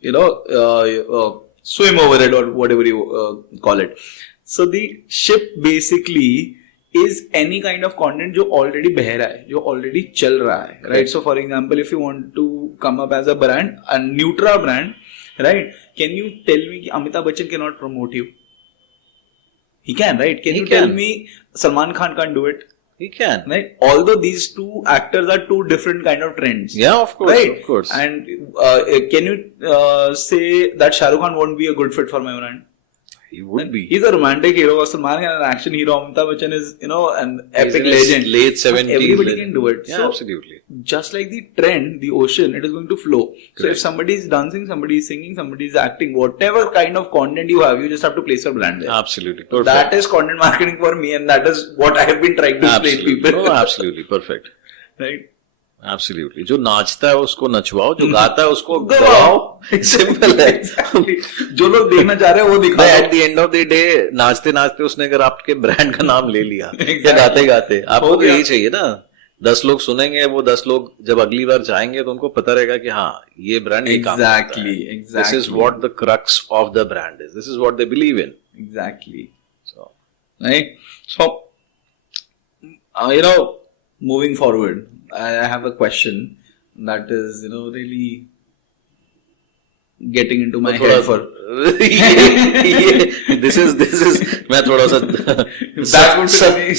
swim over it or whatever you call it. So the ship basically is any kind of content जो already बह रहा है, जो already चल रहा है, right? So for example, if you want to come up as a brand, a Nutra brand, right? Can you tell me कि Amitabh Bachchan cannot promote you? He can, right? Can you tell me Salman Khan can't do it? He can, right? Although these two actors are two different kind of trends. Yeah, of course, right? Of course. And can you say that Shah Rukh Khan won't be a good fit for my brand? He would be. He's a romantic hero. Salman Khan, an action hero. Amitabh Bachchan is, an epic legend. Late 70s. Everybody can do it. Yeah, so, absolutely. Just like the trend, the ocean, it is going to flow. Correct. So if somebody is dancing, somebody is singing, somebody is acting, whatever kind of content you have, you just have to place your brand there. Absolutely. Perfect. That is content marketing for me, and that is what I have been trying to explain to people. No, absolutely. Perfect. Right? Absolutely. जो नाचता है उसको नचवाओ, जो गाता है उसको गवाओ. Simple है. जो लोग देखना चाह रहे हैं वो दिखाओ. At the end of the day, नाचते नाचते उसने अगर आपके ब्रांड का नाम ले लिया, या गाते गाते, आपको तो यही चाहिए ना. 10 लोग सुनेंगे, वो 10 लोग जब अगली बार जाएंगे तो उनको पता रहेगा कि हाँ, ये ब्रांड ये काम करता है. Exactly. This is what the crux of the brand is. This is what they believe in. Exactly. So, right. So, moving forward, I have a question that is, really getting into my head for. This is मैं थोड़ा सा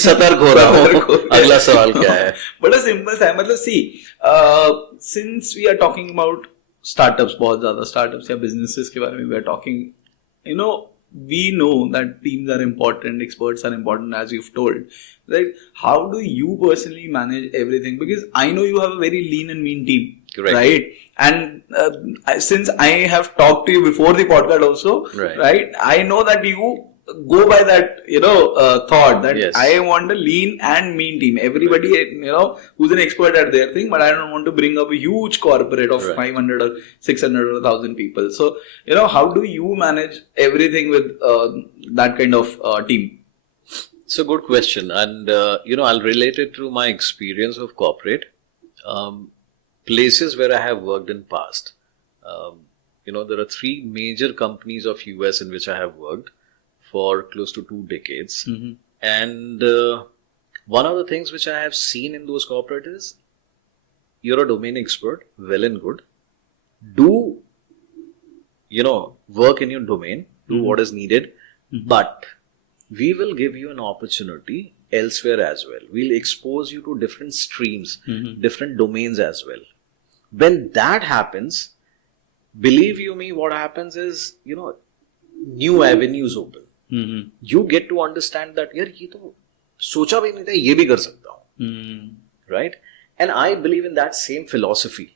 सतर्क हो रहा हूँ. अगला सवाल क्या है? But a simple सा है, मतलब see, since we are talking about startups, बहुत ज़्यादा startups या businesses के बारे में we are talking, we know that teams are important, experts are important, as you've told. Right? How do you personally manage everything? Because I know you have a very lean and mean team. Correct. Right? And since I have talked to you before the podcast also, right? I know that you go by that, thought that yes. I want a lean and mean team. Everybody, who's an expert at their thing, but I don't want to bring up a huge corporate of 500 or 600 or 1,000 people. So, how do you manage everything with that kind of team? It's a good question. And, I'll relate it to my experience of corporate. Places where I have worked in past. There are 3 major companies of US in which I have worked for close to 2 decades. Mm-hmm. And one of the things which I have seen in those corporate is, you're a domain expert, well and good. Do, work in your domain, do what is needed, but we will give you an opportunity elsewhere as well. We'll expose you to different streams, different domains as well. When that happens, believe you me, what happens is, new avenues open. Mm-hmm. You get to understand that, यार ये तो सोचा भी नहीं था, ये भी कर सकता हूँ. Right? And I believe in that same philosophy.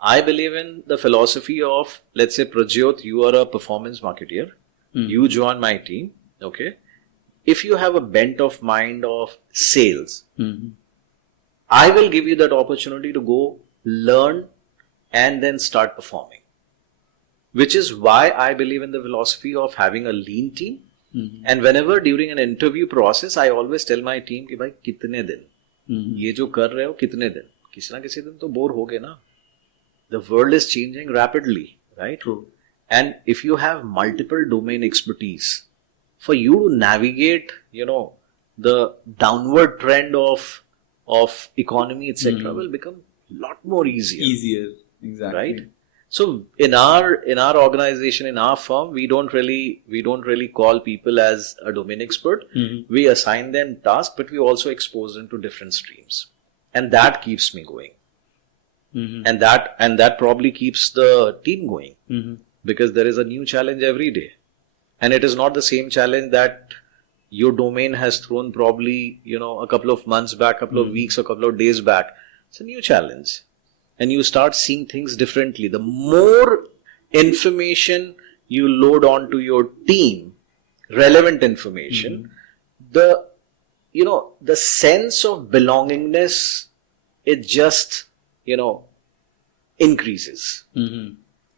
I believe in the philosophy of, let's say, Prajyot, you are a performance marketeer. You join my team. Okay. If you have a bent of mind of sales, I will give you that opportunity to go learn and then start performing. Which is why I believe in the philosophy of having a lean team. And whenever during an interview process, I always tell my team कि भाई कितने दिन ये जो कर रहे हो कितने दिन किसी ना किसी दिन तो बोर हो गए ना. The world is changing rapidly, right? True. And if you have multiple domain expertise, for you to navigate, the downward trend of economy, etc., will become a lot more easier. Easier, exactly. Right? So in our organization, in our firm, we don't really call people as a domain expert. We assign them tasks, but we also expose them to different streams, and that keeps me going. And that probably keeps the team going, because there is a new challenge every day, and it is not the same challenge that your domain has thrown probably, a couple of months back, couple of weeks, or couple of days back. It's a new challenge. And you start seeing things differently. The more information you load onto your team, relevant information, the the sense of belongingness, it just increases.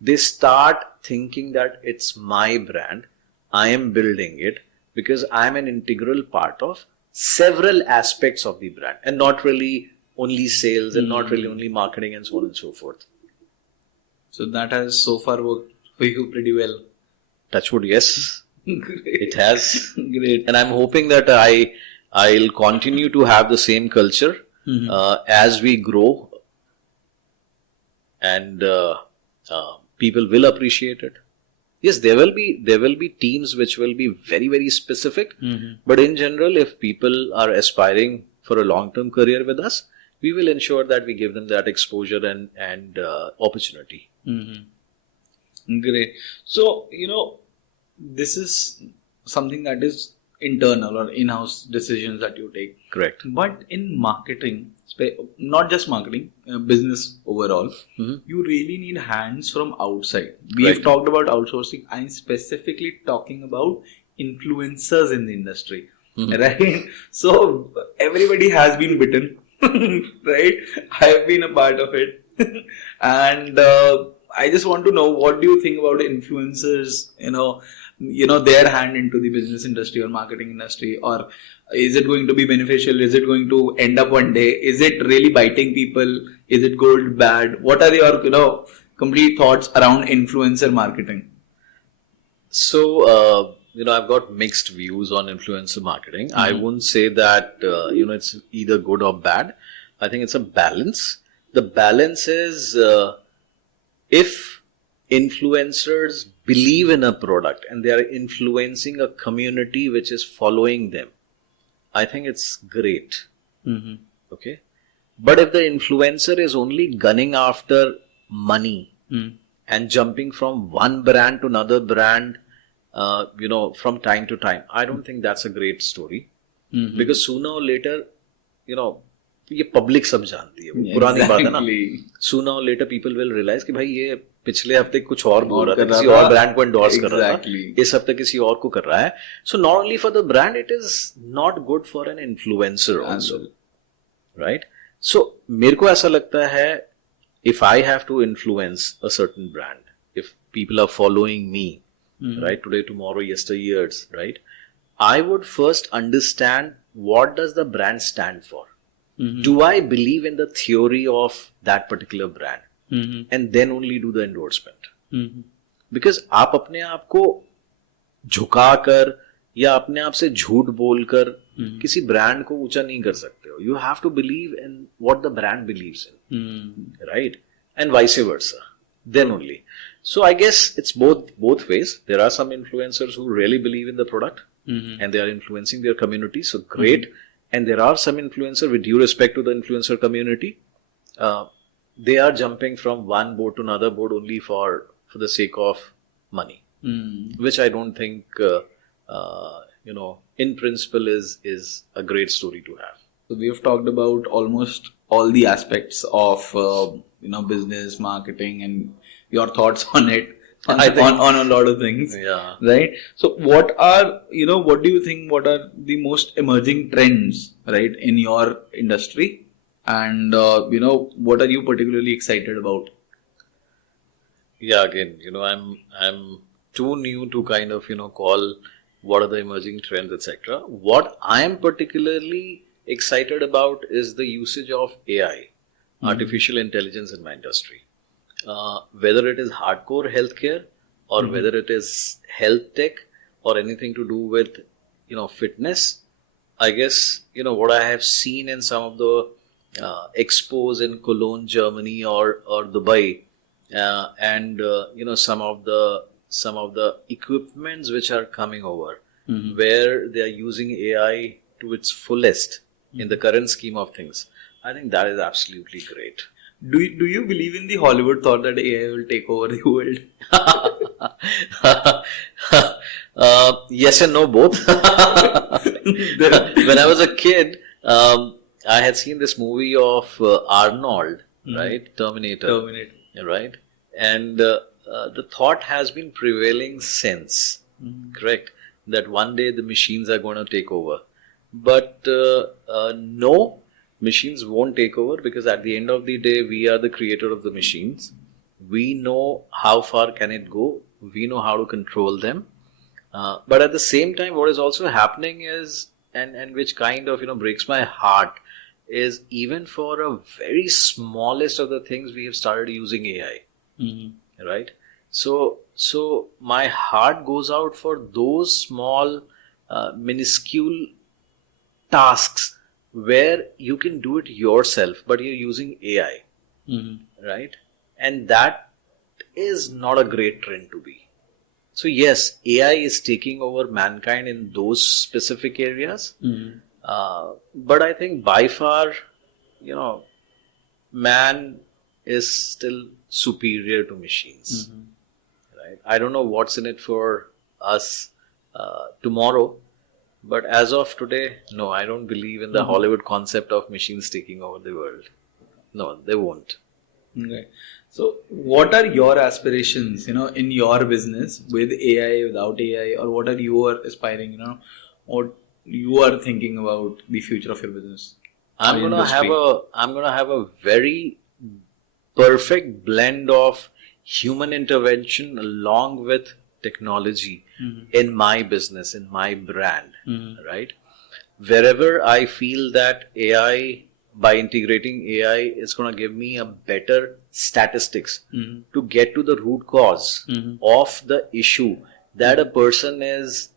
They start thinking that it's my brand, I am building it because I'm an integral part of several aspects of the brand, and not really only sales and not really only marketing and so on and so forth. So that has so far worked for you pretty well. Touchwood, yes. Great. It has. Great. And I'm hoping that I'll continue to have the same culture as we grow, and people will appreciate it. Yes, there will be teams which will be very, very specific, but in general, if people are aspiring for a long-term career with us, we will ensure that we give them that exposure and opportunity. Great. So, this is something that is internal or in-house decisions that you take. Correct. But in marketing, not just marketing, business overall, you really need hands from outside. We've talked about outsourcing. I'm specifically talking about influencers in the industry, right? So everybody has been bitten, right? I've been a part of it. And I just want to know, what do you think about influencers, their hand into the business industry or marketing industry? Or is it going to be beneficial? Is it going to end up one day? Is it really biting people? Is it good, bad? What are your, complete thoughts around influencer marketing? So, I've got mixed views on influencer marketing. I wouldn't say that, it's either good or bad. I think it's a balance. The balance is, if influencers believe in a product and they are influencing a community which is following them, I think it's great. Okay. But if the influencer is only gunning after money and jumping from one brand to another brand, from time to time, I don't think that's a great story. Because sooner or later, ये public सब जानती है, पुरानी बात है ना. Sooner or later people will realize कि भाई ये पिछले हफ्ते कुछ और बोल रहा था, किसी और ब्रांड को एंडोर्स कर रहा था, इस हफ्ते किसी और को कर रहा है. So not only for the brand, it is not good for an influencer also, right? So मेरे को ऐसा लगता है, if I have to influence a certain brand, if people are following me, right, today, tomorrow, yesteryears, right, I would first understand what does the brand stand for. Do I believe in the theory of that particular brand? And then only do the endorsement. Because आप अपने आप को झुकाकर या अपने आप से झूठ बोलकर किसी ब्रांड को ऊंचा नहीं कर सकते हो. You have to believe in what the brand believes in, right? And vice versa. Then only. So I guess it's both ways. There are some influencers who really believe in the product and they are influencing their community. So great. And there are some influencers, with due respect to the influencer community, they are jumping from one boat to another boat only for the sake of money, which I don't think, in principle is a great story to have. So we have talked about almost all the aspects of business, marketing, and your thoughts on it. On a lot of things. Yeah. Right. So what do you think, what are the most emerging trends, right, in your industry? And, what are you particularly excited about? Yeah, again, I'm too new to kind of, call what are the emerging trends, etc. What I am particularly excited about is the usage of AI, artificial intelligence, in my industry. Whether it is hardcore healthcare or whether it is health tech or anything to do with, fitness, I guess, what I have seen in some of the expos in Cologne, Germany or Dubai, and, some of the equipments which are coming over, where they are using AI to its fullest in the current scheme of things. I think that is absolutely great. Do you believe in the Hollywood thought that AI will take over the world? Yes and no, both. When I was a kid, I had seen this movie of Arnold, right? Terminator, Terminate. right? And the thought has been prevailing since, correct? That one day the machines are going to take over. But no, machines won't take over, because at the end of the day, we are the creator of the machines. We know how far can it go. We know how to control them. But at the same time, what is also happening is, and which kind of breaks my heart, is even for a very smallest of the things we have started using AI, right? So my heart goes out for those small, minuscule tasks where you can do it yourself, but you're using AI, right? And that is not a great trend to be. So yes, AI is taking over mankind in those specific areas. But I think by far, man is still superior to machines. Right? I don't know what's in it for us tomorrow, but as of today, no, I don't believe in the Hollywood concept of machines taking over the world. No, they won't. Okay. So, what are your aspirations, in your business with AI, without AI, or what are you are aspiring, what you are thinking about the future of your business? I'm or gonna have industry? a very perfect blend of human intervention along with technology in my business, in my brand, right? Wherever I feel that AI, by integrating AI, is going to give me a better statistics to get to the root cause of the issue that a person is,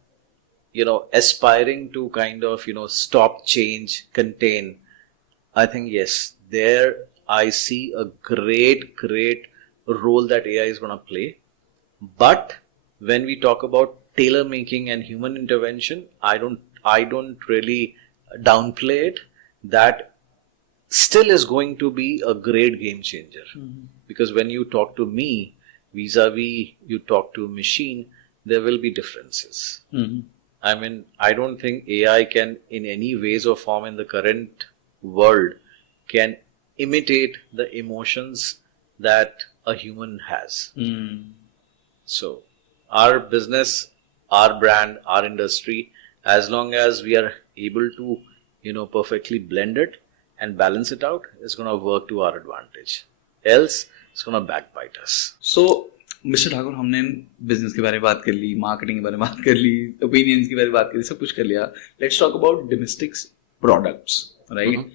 aspiring to kind of, stop, change, contain. I think yes, there I see a great role that AI is going to play. But when we talk about tailor making and human intervention, I don't really downplay it. That still is going to be a great game changer. Because when you talk to me vis-a-vis you talk to a machine, there will be differences. I mean, I don't think AI can, in any ways or form in the current world, can imitate the emotions that a human has. So, our business, our brand, our industry, as long as we are able to, perfectly blend it and balance it out, it's going to work to our advantage. Else, it's going to backbite us. So, mister Thakur, हमने business के बारे में बात कर ली, marketing के बारे में बात कर ली, ओपिनियंस के बारे में बात कर ली, सब कुछ कर लिया. Let's talk about domestic products, right?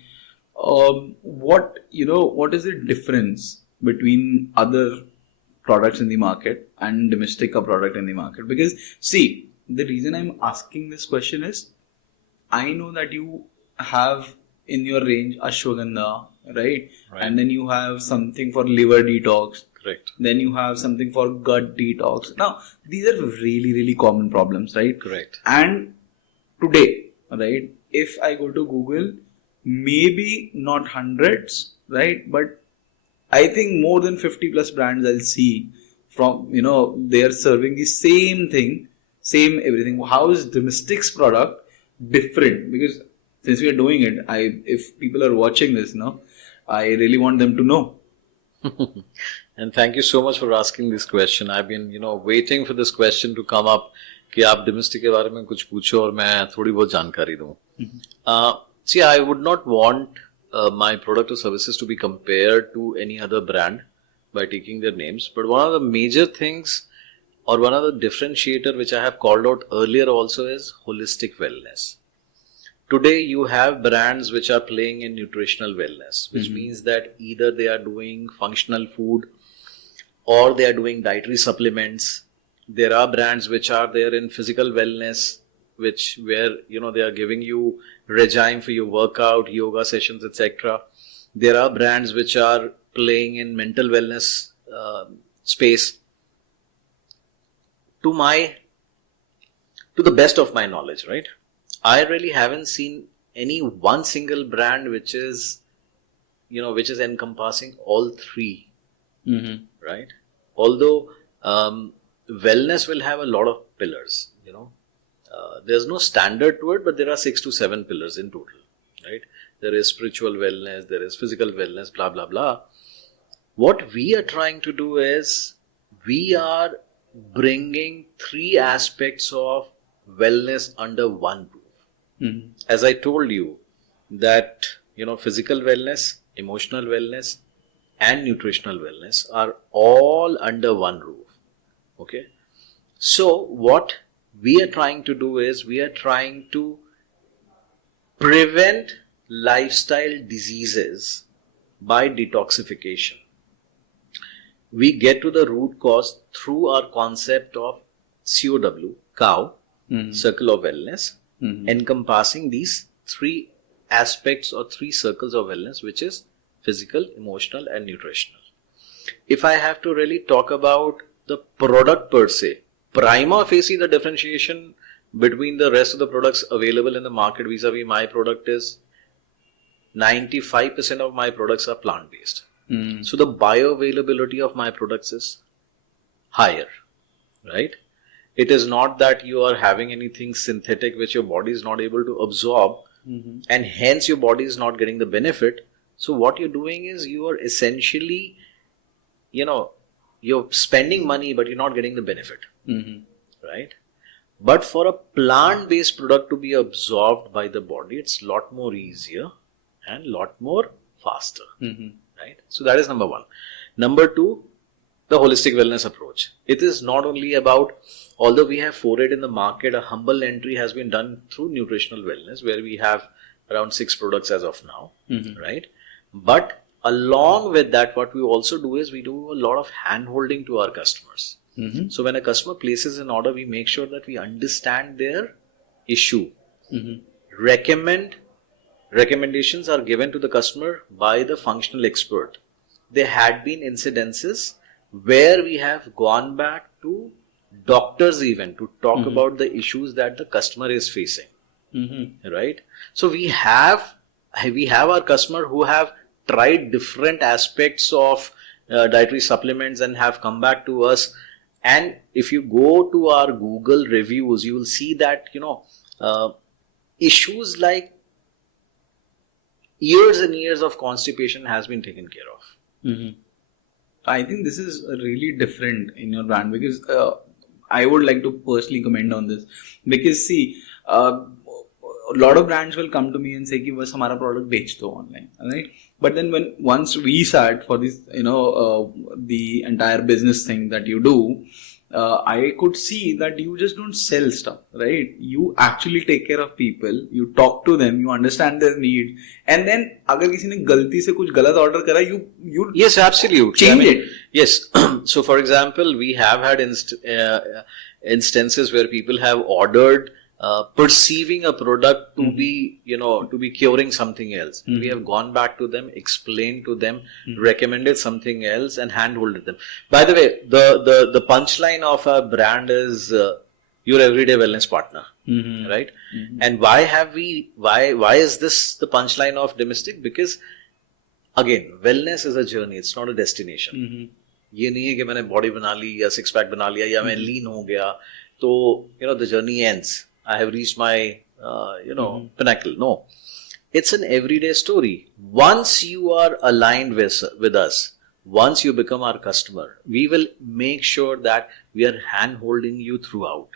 What is the difference between other products in the market and domestic product in the market? Because see, the reason I'm asking this question is, I know that you have in your range ashwagandha, right? And then you have something for liver detox. Correct. Then you have something for gut detox. Now, these are really common problems, right? Correct. And today, right, if I go to Google, maybe not hundreds, right, but I think more than 50 plus brands I'll see from, they are serving the same thing, same everything. How is domestics product different? Because since we are doing it, if people are watching this, I really want them to know. And thank you so much for asking this question. I've been, waiting for this question to come up कि आप domestic के बारे में कुछ पूछो और मैं थोड़ी बहुत जानकारी दूँ. See, I would not want my product or services to be compared to any other brand by taking their names. But one of the major things or one of the differentiator which I have called out earlier also is holistic wellness. Today you have brands which are playing in nutritional wellness, which means that either they are doing functional food or they are doing dietary supplements. There are brands which are there in physical wellness, where they are giving you regime for your workout, yoga sessions, etc. There are brands which are playing in mental wellness space. To the best of my knowledge, right? I really haven't seen any one single brand which is encompassing all three, right? Although wellness will have a lot of pillars, there's no standard to it, but there are 6 to 7 pillars in total, right? There is spiritual wellness, there is physical wellness, blah blah blah. What we are trying to do is we are bringing 3 aspects of wellness under one roof. As I told you that physical wellness, emotional wellness, and nutritional wellness are all under one roof. Okay, so what we are trying to do is we are trying to prevent lifestyle diseases by detoxification. We get to the root cause through our concept of COW, cow, circle of wellness, encompassing these 3 aspects or 3 circles of wellness, which is physical, emotional, and nutritional. If I have to really talk about the product per se, prima facie the differentiation between the rest of the products available in the market vis-a-vis my product is 95% of my products are plant-based. So the bioavailability of my products is higher, right? It is not that you are having anything synthetic which your body is not able to absorb, and hence your body is not getting the benefit. So what you're doing is you are essentially, you're spending money but you're not getting the benefit, right? But for a plant-based product to be absorbed by the body, it's a lot more easier and a lot more faster, right? So that is number 1. Number 2, the holistic wellness approach. It is not only about, although we have forayed in the market, a humble entry has been done through nutritional wellness, where we have around 6 products as of now, right? But along with that, what we also do is we do a lot of hand-holding to our customers. So when a customer places an order, we make sure that we understand their issue. Recommendations are given to the customer by the functional expert. There had been incidences where we have gone back to doctors even to talk about the issues that the customer is facing, right? So we have our customer who have tried different aspects of dietary supplements and have come back to us. And if you go to our Google reviews, you will see that issues like years and years of constipation has been taken care of. I think this is really different in your brand, because I would like to personally comment on this, because see, a lot of brands will come to me and say कि बस हमारा product बेच दो online, right? But then once we sat for this, the entire business thing that you do, I could see that you just don't sell stuff, right? You actually take care of people, you talk to them, you understand their needs, and then अगर किसी ने गलती से कुछ गलत order करा, you Yes, absolutely. change it. Yes. So, for example, we have had instances where people have ordered perceiving a product to be, to be curing something else. We have gone back to them, explained to them, recommended something else, and handholded them. By the way, the punchline of our brand is your everyday wellness partner, right? And why is this the punchline of domestic? Because again, wellness is a journey; it's not a destination. ये नहीं है कि मैंने body बना ली या six pack बना लिया या मैं lean हो गया तो the journey ends. I have reached my, pinnacle. No, it's an everyday story. Once you are aligned with us, once you become our customer, we will make sure that we are hand-holding you throughout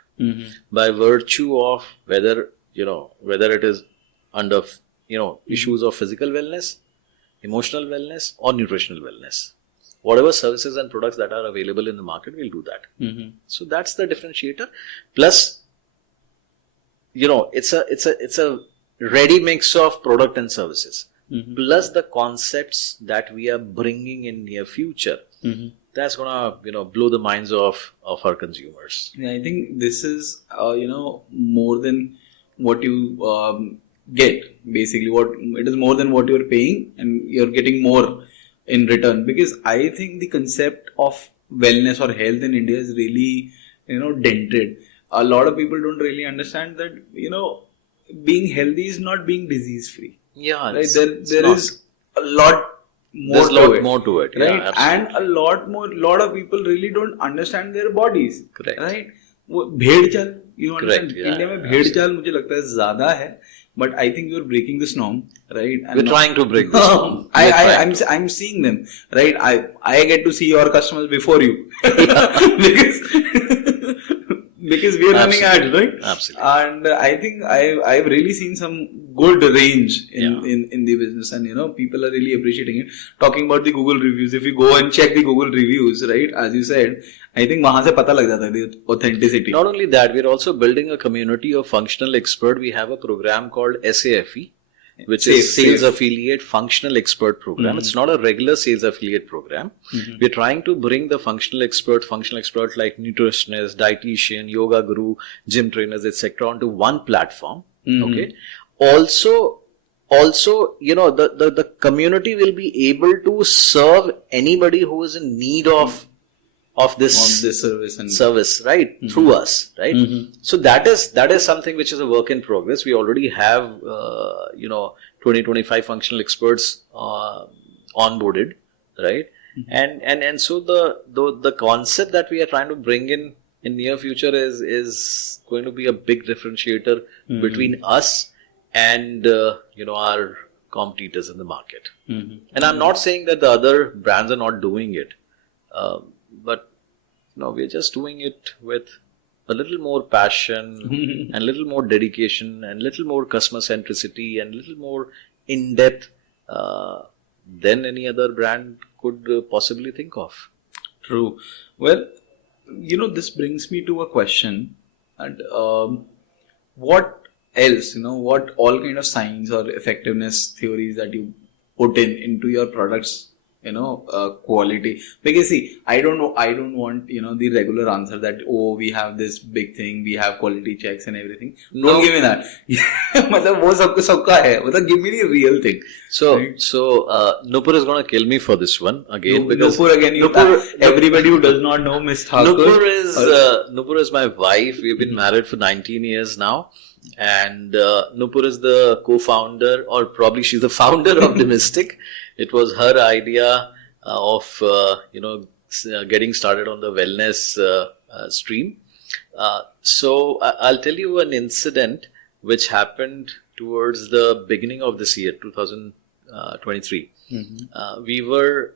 by virtue of whether it is under, issues of physical wellness, emotional wellness, or nutritional wellness. Whatever services and products that are available in the market, we'll do that. So that's the differentiator. Plus, it's a ready mix of product and services. Plus the concepts that we are bringing in near future. That's gonna blow the minds of our consumers. Yeah, I think this is more than what you get. Basically, it is more than what you're paying, and you're getting more in return. Because I think the concept of wellness or health in India is really dented. A lot of people don't really understand that being healthy is not being disease free. Yeah, right. There is a lot There's a lot more to it. right? Yeah, And absolutely. lot of people really don't understand their bodies, Correct. right? वो भेड़ चाल, you understand? Correct, yeah, India में भेड़ absolutely. चाल मुझे लगता है ज्यादा है, but I think you're breaking this norm, right? And We're trying to break this norm. We're trying to. I'm seeing them, right? I get to see your customers before you because because we are running ads, Absolutely. right? Absolutely. And I think I've really seen some good range Yeah. in the business, and people are really appreciating it. Talking about the Google reviews, if you go and check the Google reviews, right, as you said, I think वहां से पता लग जाता है the authenticity. Not only that, we're also building a community of functional expert. We have a program called SAFE, which is Sales Safe. Affiliate Functional Expert Program. It's not a regular sales affiliate program. We're trying to bring the functional expert like nutritionists, dietitian, yoga guru, gym trainers, etc., onto one platform. Okay. Also, the community will be able to serve anybody who is in need of this service and service, right, through us, right. So that is something which is a work in progress. We already have 20-25 functional experts onboarded, right. And so the concept that we are trying to bring in near future is going to be a big differentiator between us and our competitors in the market. And I'm not saying that the other brands are not doing it, but we're just doing it with a little more passion and a little more dedication and a little more customer centricity and a little more in depth than any other brand could possibly think of. True. Well, this brings me to a question. And what else, what all kind of signs or effectiveness theories that you put into your products, quality? Because see, I don't want, the regular answer that, oh, we have this big thing, we have quality checks and everything. No. Don't give me that. मतलब वो सबका है. मतलब give me the real thing. So, right? Nupur is going to kill me for this one again. Because Nupur again, everybody who does not know Miss Thakur. Nupur is my wife. We've been married for 19 years now. And Nupur is the co-founder, or probably she's the founder of Domestic. It was her idea of getting started on the wellness stream. So I'll tell you an incident which happened towards the beginning of this year, 2023. We were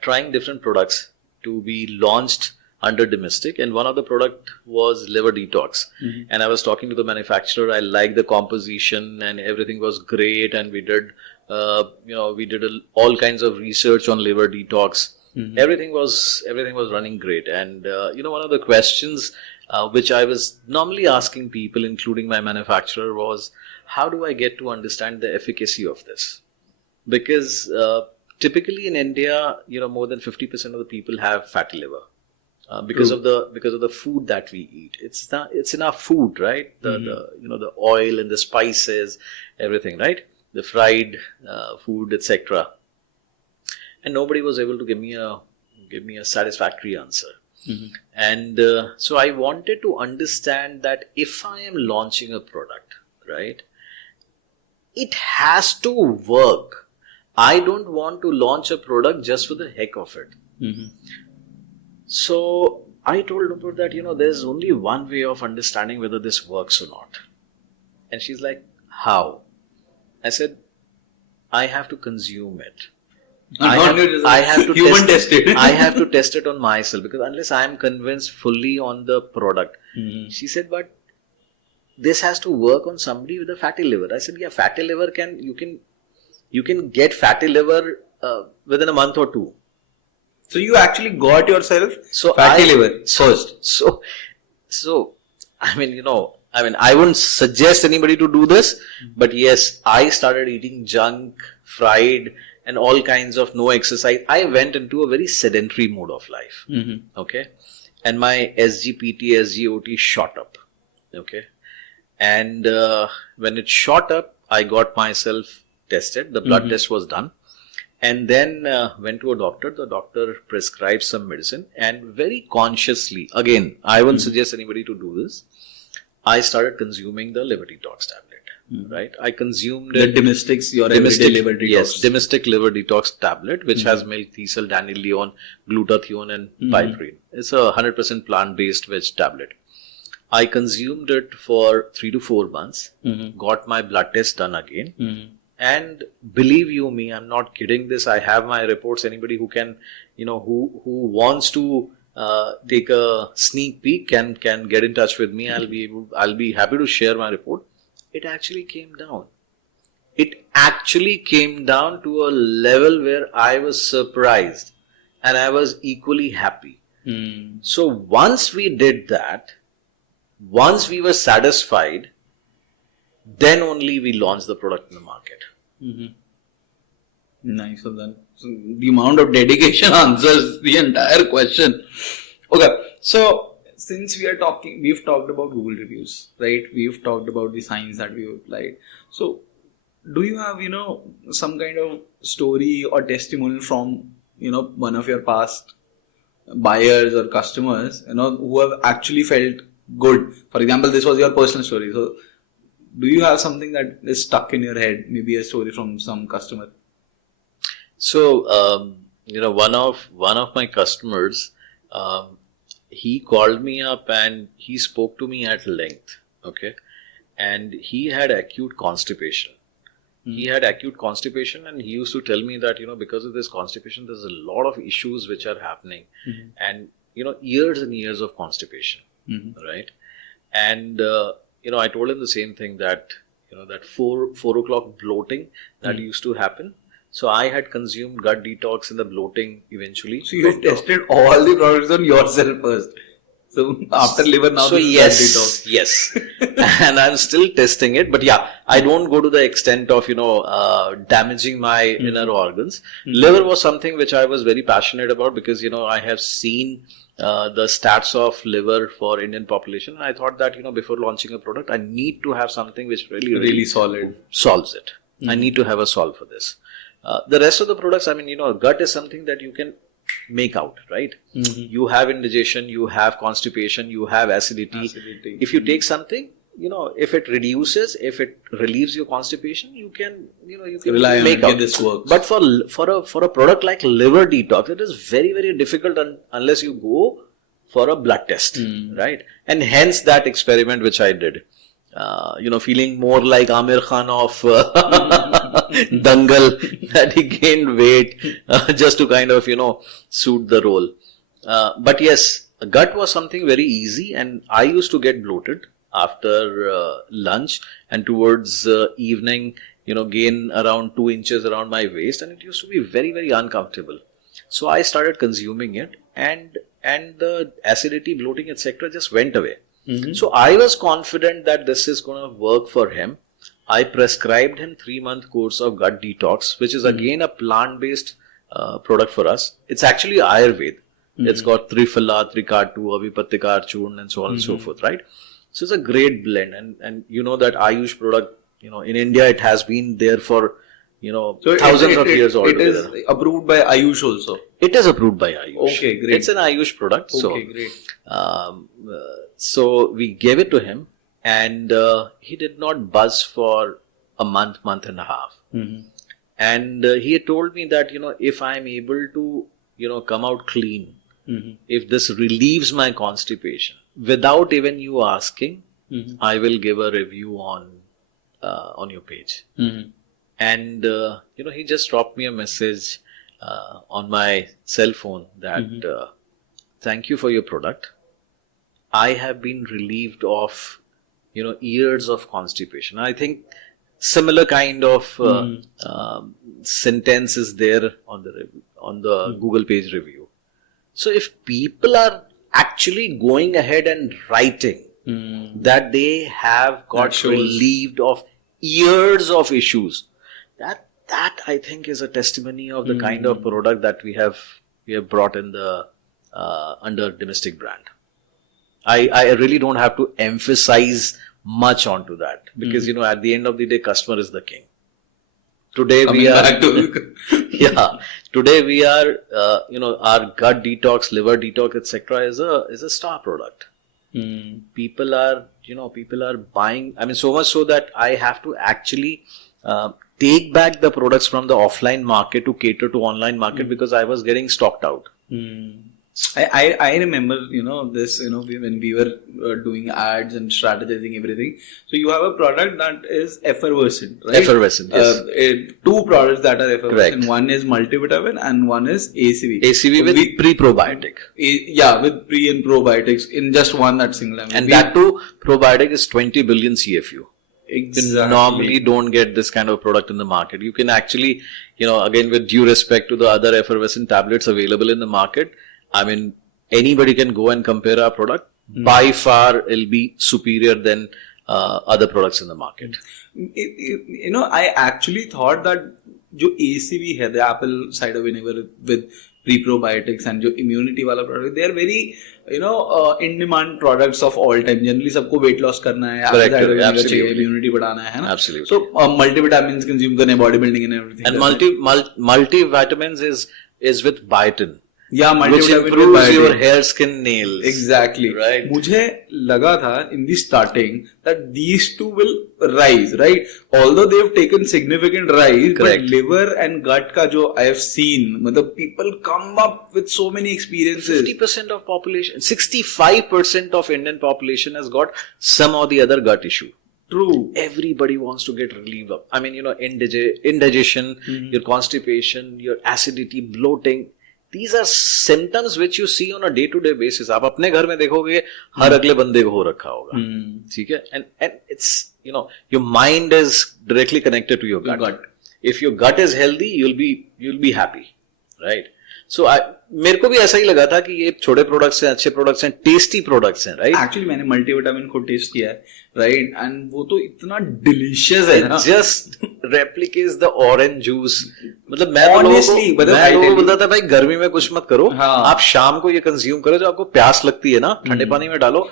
trying different products to be launched under Domestic, and one of the product was liver detox. And I was talking to the manufacturer. I liked the composition and everything was great, and we did all kinds of research on liver detox. Everything was running great. And one of the questions which I was normally asking people, including my manufacturer, was, how do I get to understand the efficacy of this? Because typically in India, more than 50% of the people have fatty liver. Because of the food that we eat. It's in our food, right? The oil and the spices, everything, right? The fried food, etc. And nobody was able to give me a satisfactory answer. And so I wanted to understand that if I am launching a product, right, it has to work. I don't want to launch a product just for the heck of it. So I told Nupur that, there's only one way of understanding whether this works or not. And she's like, how? I said, I have to consume it. I have to test it. I have to test it on myself, because unless I am convinced fully on the product. She said, but this has to work on somebody with a fatty liver. I said, yeah, fatty liver you can get fatty liver within a month or two. So you actually got yourself fatty liver first. So I wouldn't suggest anybody to do this, but yes, I started eating junk, fried, and all kinds of no exercise. I went into a very sedentary mode of life. Okay, and my SGPT, SGOT shot up. Okay, and when it shot up, I got myself tested. The blood test was done. And then went to a doctor. The doctor prescribed some medicine, and very consciously, again, I wouldn't suggest anybody to do this. I started consuming the liver detox tablet. right? I consumed The it. domestics, your everyday liver detox. Yes, domestic liver detox tablet, which has milk, thistle, dandelion, glutathione, and piperine. It's a 100% plant-based veg tablet. I consumed it for 3 to 4 months, got my blood test done again, and believe you me, I'm not kidding this. I have my reports. Anybody who can, who wants to take a sneak peek can get in touch with me. I'll be happy to share my report. It actually came down. It actually came down to a level where I was surprised and I was equally happy. So once we did that, once we were satisfied, then only we launched the product in the market. Nice of that. So the amount of dedication answers the entire question. Okay, so since we've talked about Google reviews, right? We've talked about the science that we've applied. So, do you have, some kind of story or testimonial from, one of your past buyers or customers, who have actually felt good? For example, this was your personal story. So, do you have something that is stuck in your head? Maybe a story from some customer. So, one of my customers, he called me up and he spoke to me at length. Okay, and he had acute constipation. He had acute constipation, and he used to tell me that because of this constipation, there's a lot of issues which are happening, and years and years of constipation, right? And I told him the same thing that that 4 o'clock bloating that used to happen. So I had consumed gut detox and the bloating eventually. So you've tested all the products on yourself first. So after liver, now this yes, gut detox. Yes, and I'm still testing it. But yeah, I don't go to the extent of damaging my inner organs. Liver was something which I was very passionate about because I have seen the stats of liver for Indian population. And I thought that before launching a product, I need to have something which really solid solves it. I need to have a solve for this. The rest of the products, gut is something that you can make out, right? You have indigestion, you have constipation, you have acidity. If you take something, if it reduces, if it relieves your constipation, you can rely make on out this works. But for a product like liver detox, it is very, very difficult unless you go for a blood test, right? And hence that experiment which I did. Feeling more like Amir Khan of Dangal, that he gained weight just to kind of, suit the role. But yes, gut was something very easy, and I used to get bloated after lunch, and towards evening, gain around 2 inches around my waist, and it used to be very, very uncomfortable. So I started consuming it, and the acidity, bloating, etc. just went away. So I was confident that this is going to work for him. I prescribed him 3-month course of gut detox, which is again a plant-based product for us. It's actually Ayurveda. It's got Trifala, Trikatu, Avipattikar Churn, and so on and so forth, right? So it's a great blend, and that Ayush product, in India it has been there for so thousands of years altogether. It is approved by Ayush also. It is approved by Ayush. Okay, great. It's an Ayush product. Okay, great. So we gave it to him, and he did not buzz for a month and a half. And he had told me that if I'm able to come out clean, if this relieves my constipation without even you asking, I will give a review on your page. And he just dropped me a message on my cell phone that thank you for your product. I have been relieved of years of constipation. I think similar kind of sentence is there on the Google page review. So if people are actually going ahead and writing that they have got relieved of years of issues, that I think is a testimony of the kind of product that we have brought in the under domestic brand. I really don't have to emphasize much onto that because at the end of the day, customer is the king. Today we are Today we are our gut detox, liver detox, etc. is a star product. People are people are buying. I mean, so much so that I have to actually take back the products from the offline market to cater to online market because I was getting stocked out. I remember, this, when we were doing ads and strategizing everything. So you have a product that is effervescent, right? Effervescent, yes. Two products that are effervescent. Correct. One is multivitamin and one is ACV. ACV So with pre-probiotic. Yeah, with pre and probiotics in just one that single. And that too, probiotic is 20 billion CFU. Exactly. You normally don't get this kind of product in the market. You can actually, again, with due respect to the other effervescent tablets available in the market, I mean, anybody can go and compare our product. By far, it'll be superior than other products in the market. I actually thought that जो ACV है, the apple cider vinegar with pre-probiotics and जो immunity वाला product, they are very, in demand products of all time. Generally सबको weight loss करना है, apple cider vinegar चाहिए, immunity बढ़ाना है ना. Absolutely. So multivitamins consume करने, bodybuilding and everything. And multivitamins is with biotin. Yeah, which improves your hair, skin, nails. Exactly. Right. मुझे लगा था in the starting that these two will rise, right? Although they have taken significant rise, Correct. but liver and gut का जो I have seen, मतलब people come up with so many experiences. 50% of population, 65% of Indian population has got some or the other gut issue. True. Everybody wants to get relief of. I mean, indigestion, your constipation, your acidity, bloating. These are symptoms which you see on a day-to-day basis. आप अपने घर में देखोगे हर अगले बंदे को हो रखा होगा, ठीक है? And it's your mind is directly connected to your gut. If your gut is healthy, you'll be happy, right? So मेरे को भी ऐसा ही लगा था कि ये छोटे प्रोडक्ट्स हैं, अच्छे प्रोडक्ट्स हैं, टेस्टी प्रोडक्ट्स हैं, राइट? एक्चुअली मैंने मल्टीविटामिन को टेस्ट किया है, राइट? एंड वो तो इतना डिलीशियस है ना, just replicates the orange juice. मतलब मैं Honestly, लोगों को बोलता था भाई गर्मी में कुछ मत करो, हाँ. आप शाम को ये कंज्यूम करो, जब आपको प्यास लगती है ना, ठंडे पानी में डालो,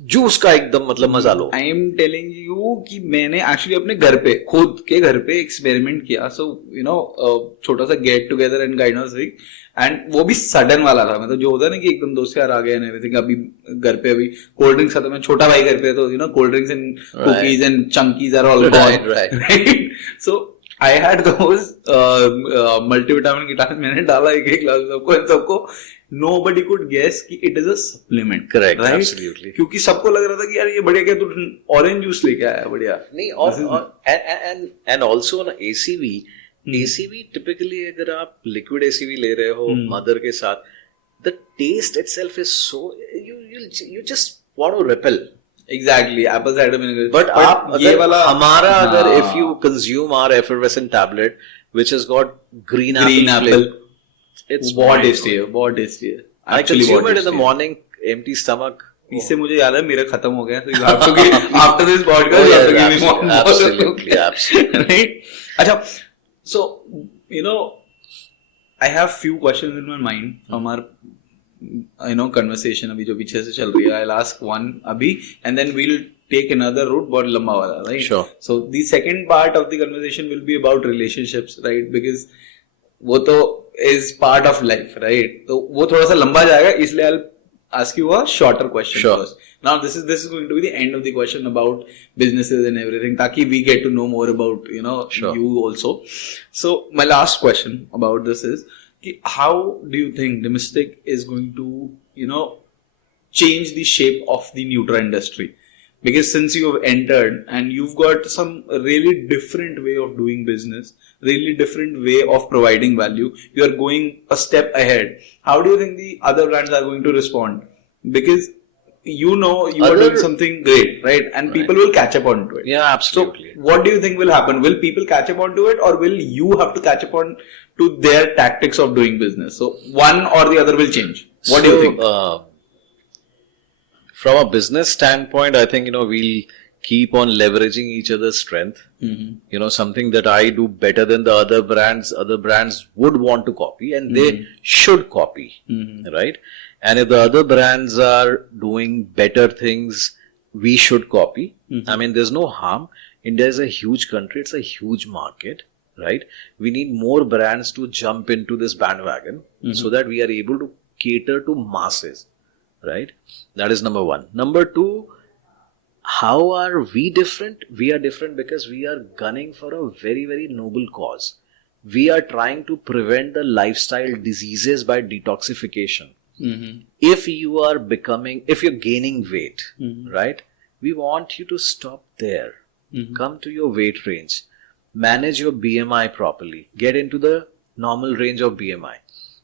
जूस का एकदम मतलब मजा लो. आई एम टेलिंग यू कि मैंने एक्चुअली अपने घर पे, खुद के घर पे एक्सपेरिमेंट किया. सो छोटा सा get together and kind of thing, and वो भी सडन वाला था. मतलब जो होता है ना कि एकदम दोस्त यार आ गए एंड एवरीथिंग. अभी घर पे अभी कोल्ड ड्रिंक्स खत्म है, छोटा भाई घर पे, तो cold drinks and cookies and chunkies are all gone, right? So I had those multivitamin की टाइम मैंने डाला एक ग्लास सबको. Nobody could guess कि it is a supplement. Correct, right? absolutely. क्योंकि सबको लग रहा था कि यार ये बढ़िया, क्या तू ऑरेंज जूस लेके आया, बढ़िया. नहीं, और and also on ACV typically अगर आप liquid ACV ले रहे हो मदर के साथ, the taste itself is so you just want to repel. Exactly, apple cider vinegar. But आप ये वाला हमारा अगर if you consume our effervescent tablet which has got green apple. It's बहुत टेस्टी है, बहुत टेस्टी है. I consume it in the morning, empty stomach. इससे मुझे याद है मेरा खत्म हो गया, so you have to give after this podcast you have to give me more. Absolutely. Right? अच्छा, so I have few questions in my mind from our conversation अभी जो पीछे से चल रही है. I'll ask one अभी and then we'll take another route बहुत लंबा वाला, right? Sure. So the second part of the conversation will be about relationships, right? Because वो तो is part of life, right? तो वो थोड़ा सा लंबा जाएगा, इसलिए I'll ask you a shorter question first. Now this is going to be the end of the question about businesses and everything, ताकि we get to know more about you also. So my last question about this is कि how do you think Domestic is going to change the shape of the Nutra industry? Because since you have entered and you've got some really different way of doing business, really different way of providing value, you are going a step ahead. How do you think the other brands are going to respond? Because you are doing something great, right? And people will catch up onto it. Yeah, absolutely. So what do you think will happen? Will people catch up onto it, or will you have to catch up on to their tactics of doing business? So one or the other will change. What do you think? From a business standpoint, I think, we'll keep on leveraging each other's strength. Something that I do better than the other brands would want to copy and they should copy, right? And if the other brands are doing better things, we should copy. I mean, there's no harm. India is a huge country. It's a huge market, right? We need more brands to jump into this bandwagon so that we are able to cater to masses. Right? That is number one. Number two, how are we different? We are different because we are gunning for a very, very noble cause. We are trying to prevent the lifestyle diseases by detoxification. If you're gaining weight, right? We want you to stop there. Come to your weight range. Manage your BMI properly. Get into the normal range of BMI.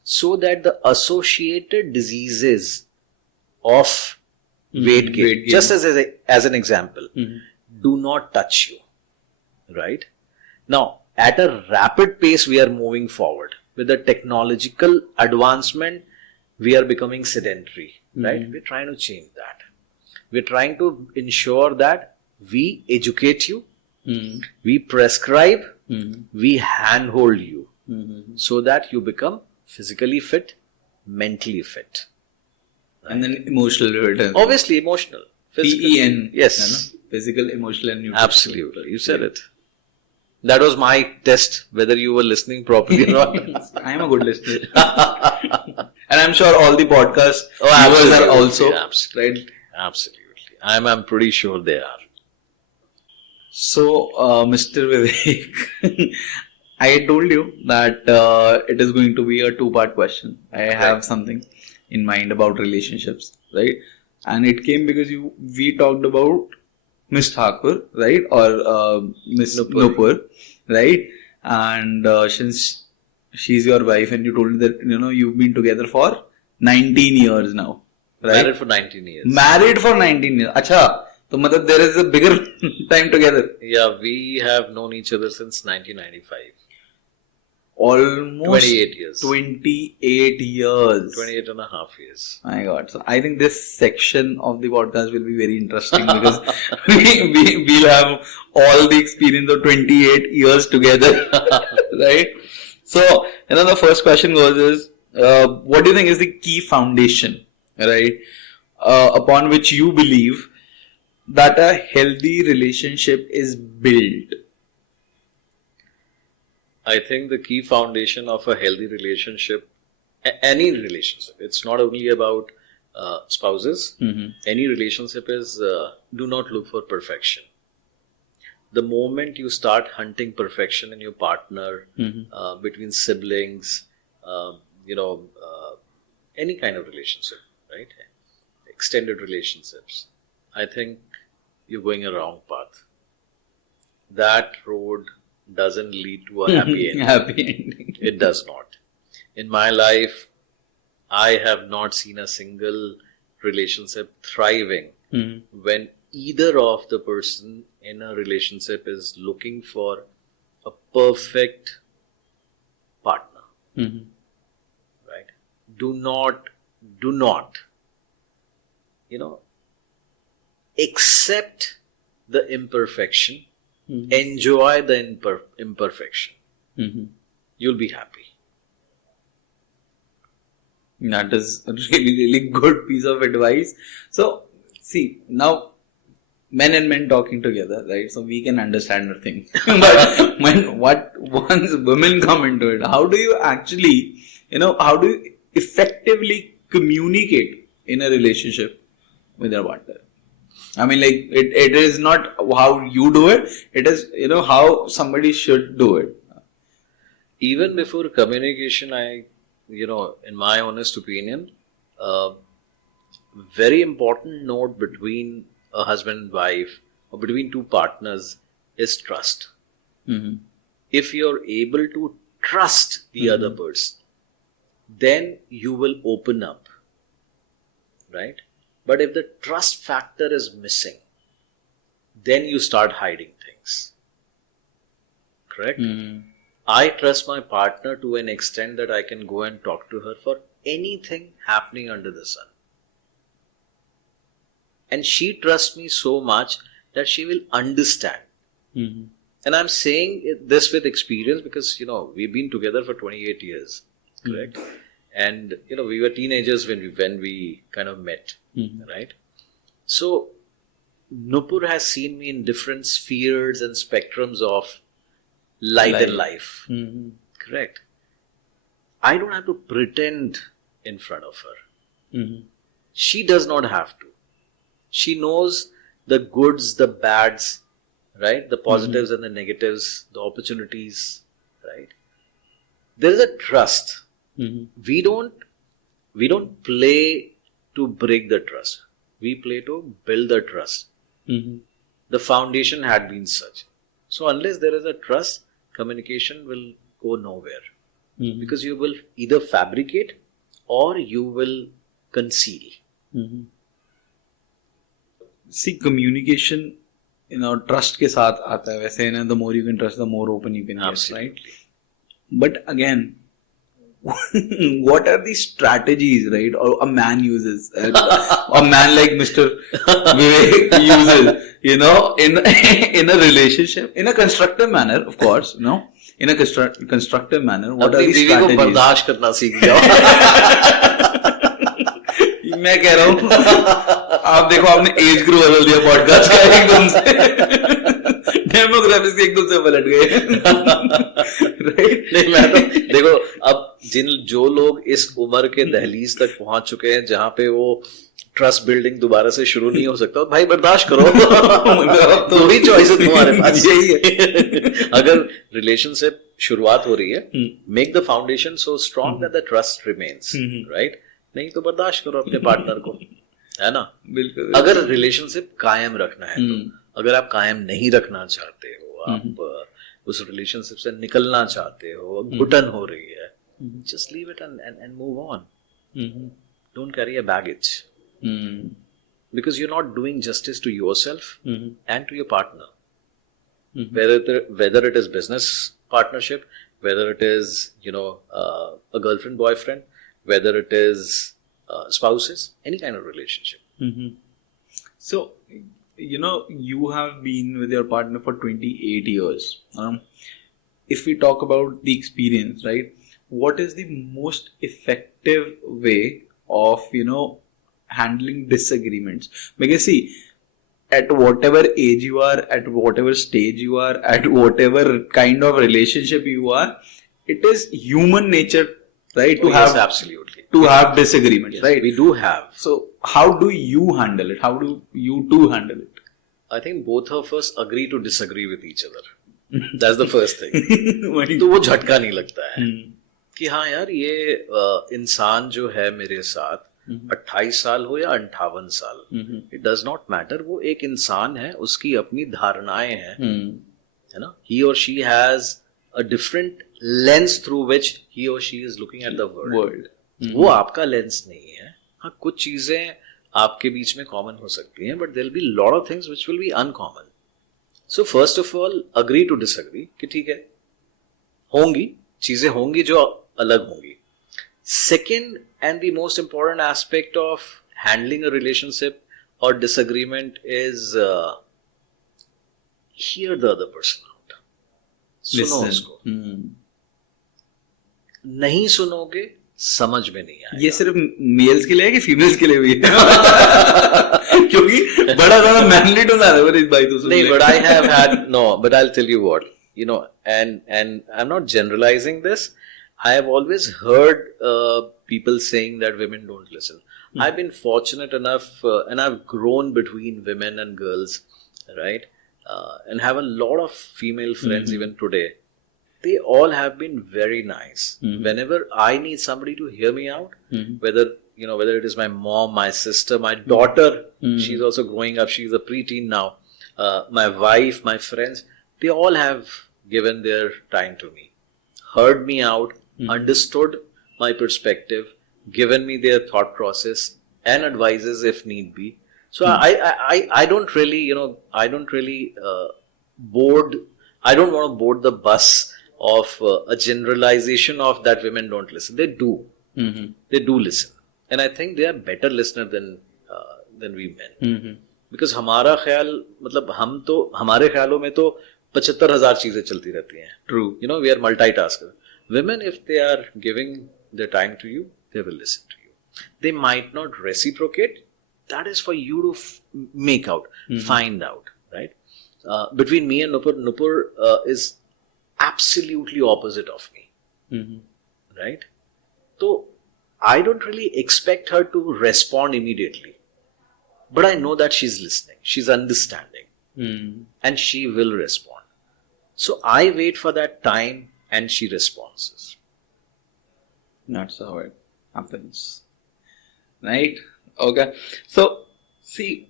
So that the associated diseases of weight gain, just as an example, do not touch you. Right? Now, at a rapid pace, we are moving forward. With the technological advancement, we are becoming sedentary. Right? We're trying to change that. We're trying to ensure that we educate you, we prescribe, we handhold you, so that you become physically fit, mentally fit. Right? And then emotional fit. Obviously, emotional. PEN. Yes. Physical, emotional, and nutritional. Absolutely. You said it. That was my test, whether you were listening properly or not. I am a good listener. And I'm sure all the podcast viewers are also. Absolutely. Right? Absolutely. I'm pretty sure they are. So, Mr. Vivek, I told you that it is going to be a two-part question. I have something in mind about relationships, right? And it came because we talked about Miss Thakur, right? Or Miss Nupur, right? And since she's your wife and you told me that, you've been together for 19 years now, right? Married for 19 years. Married for 19 years. Acha. So, there is a bigger time together. Yeah, we have known each other since 1995. Almost 28 years. 28 years. 28 and a half years. My God. So, I think this section of the podcast will be very interesting because we'll have all the experience of 28 years together. Right? So, the first question goes is, what do you think is the key foundation, right, upon which you believe that a healthy relationship is built? I think the key foundation of a healthy relationship, any relationship, it's not only about spouses. Any relationship is do not look for perfection. The moment you start hunting perfection in your partner, between siblings, any kind of relationship, right? Extended relationships, I think you're going a wrong path. That road doesn't lead to a happy ending. Happy ending. It does not. In my life, I have not seen a single relationship thriving when either of the person in a relationship is looking for a perfect partner. Right? Do not, accept the imperfection, enjoy the imperfection. You'll be happy. That is a really, really good piece of advice. So, see, now men and men talking together, right? So we can understand the thing. But once women come into it, how do you actually, how do you effectively communicate in a relationship with your partner? I mean, like, it is not how you do it, it is, how somebody should do it. Even before communication, in my honest opinion, very important note between a husband and wife or between two partners is trust. If you're able to trust the other person, then you will open up, right? But if the trust factor is missing, then you start hiding things. Correct? I trust my partner to an extent that I can go and talk to her for anything happening under the sun. And she trusts me so much that she will understand. And I'm saying this with experience because, we've been together for 28 years. Correct? And, we were teenagers when we kind of met. Right? So, Nupur has seen me in different spheres and spectrums of light and life. Correct? I don't have to pretend in front of her. She does not have to. She knows the goods, the bads, right? The positives and the negatives, the opportunities, right? There is a trust. We don't play to break the trust. We play to build the trust. The foundation had been such. So unless there is a trust, communication will go nowhere. Because you will either fabricate or you will conceal. See, communication, trust के साथ आता है वैसे the more you can trust, the more open you can get, right? Absolutely. But again, what are the strategies, right? Or a man uses, a man like Mr. Vivek uses, in a relationship, in a constructive manner, of course, in a constructive manner. What are अपनी the बीवी को strategies? बर्दाश्त करना सीख जाओ. मैं कह रहा हूँ, आप देखो आपने एज ग्रुप बदल दिया पॉडकास्ट का एकदम से, डेमोग्राफिक्स एकदम से पलट गए. राइट? नहीं, मैं तो देखो, अब जो लोग इस उम्र के दहलीज तक पहुंच चुके हैं जहां पे वो ट्रस्ट बिल्डिंग दोबारा से शुरू नहीं हो सकता, भाई बर्दाश्त करो. दो ही चॉइस है तुम्हारे पास, यही है. अगर रिलेशनशिप शुरुआत हो रही है, make the foundation so strong that the trust remains, right? नहीं तो बर्दाश्त करो अपने पार्टनर को, है ना? बिल्कुल. अगर रिलेशनशिप कायम रखना है तो, अगर आप कायम नहीं रखना चाहते हो, आप उस रिलेशनशिप से निकलना चाहते हो, घुटन हो रही है, just leave it and move on. Don't carry a baggage. Because you're not doing justice to yourself and to your partner. Whether it is business partnership, whether it is a girlfriend boyfriend, whether it is spouses, any kind of relationship. So, you have been with your partner for 28 years. If we talk about the experience, right, what is the most effective way of, handling disagreements? Because see, at whatever age you are, at whatever stage you are, at whatever kind of relationship you are, it is human nature, right, to Yes, have absolutely. to have disagreements, Yes, right? we do have. So how do you handle it? How do you two handle it? I think both of us agree to disagree with each other. That's the first thing. वही. तो वो झटका नहीं लगता है कि हाँ यार, ये इंसान जो है मेरे साथ 28 साल हो या 58 साल, इट डज नॉट मैटर. वो एक इंसान है, उसकी अपनी धारणाएं हैं, है ना? He or she has a different lens through which he or she is looking at the world. वो आपका लेंस नहीं है. हाँ, कुछ चीजें आपके बीच में कॉमन हो सकती हैं, but there will be lot of things which will be uncommon. So first of all agree to disagree कि ठीक है, होंगी चीजें, होंगी जो अलग होंगी. Second and the most important aspect of handling a relationship or disagreement is hear the other person out. सुनो उसको. नहीं सुनोगे, समझ में नहीं आएगा. ये सिर्फ मेल्स के लिए है कि फीमेल्स के लिए भी है? क्योंकि बड़ा ज्यादा मैनली टोन आ रहा है भाई तो सुन. नहीं, but I have had no, but I'll tell you what, and I'm not generalizing this. I have always heard people saying that women don't listen. I've been fortunate enough, and I've grown between women and girls, right? And have a lot of female friends even today. They all have been very nice. Whenever I need somebody to hear me out, whether it is my mom, my sister, my daughter, she's also growing up, she's a preteen now, my wife, my friends, they all have given their time to me, heard me out, understood my perspective, given me their thought process and advices if need be. So I don't really, I don't want to board the bus of a generalization of that women don't listen. They do. They do listen. And I think they are better listener than we men. Because हमारा ख्याल, मतलब हमारे ख्यालों में तो 75,000 चीजें चलती रहती हैं. True. We are multitaskers. Women, if they are giving their time to you, they will listen to you. They might not reciprocate. That is for you to make out, find out, right? Between me and Nupur is absolutely opposite of me, right? So I don't really expect her to respond immediately. but I know that she's listening, she's understanding, Hmm. and she will respond. So I wait for that time and she responds. That's how it happens. Right? Okay. So, see,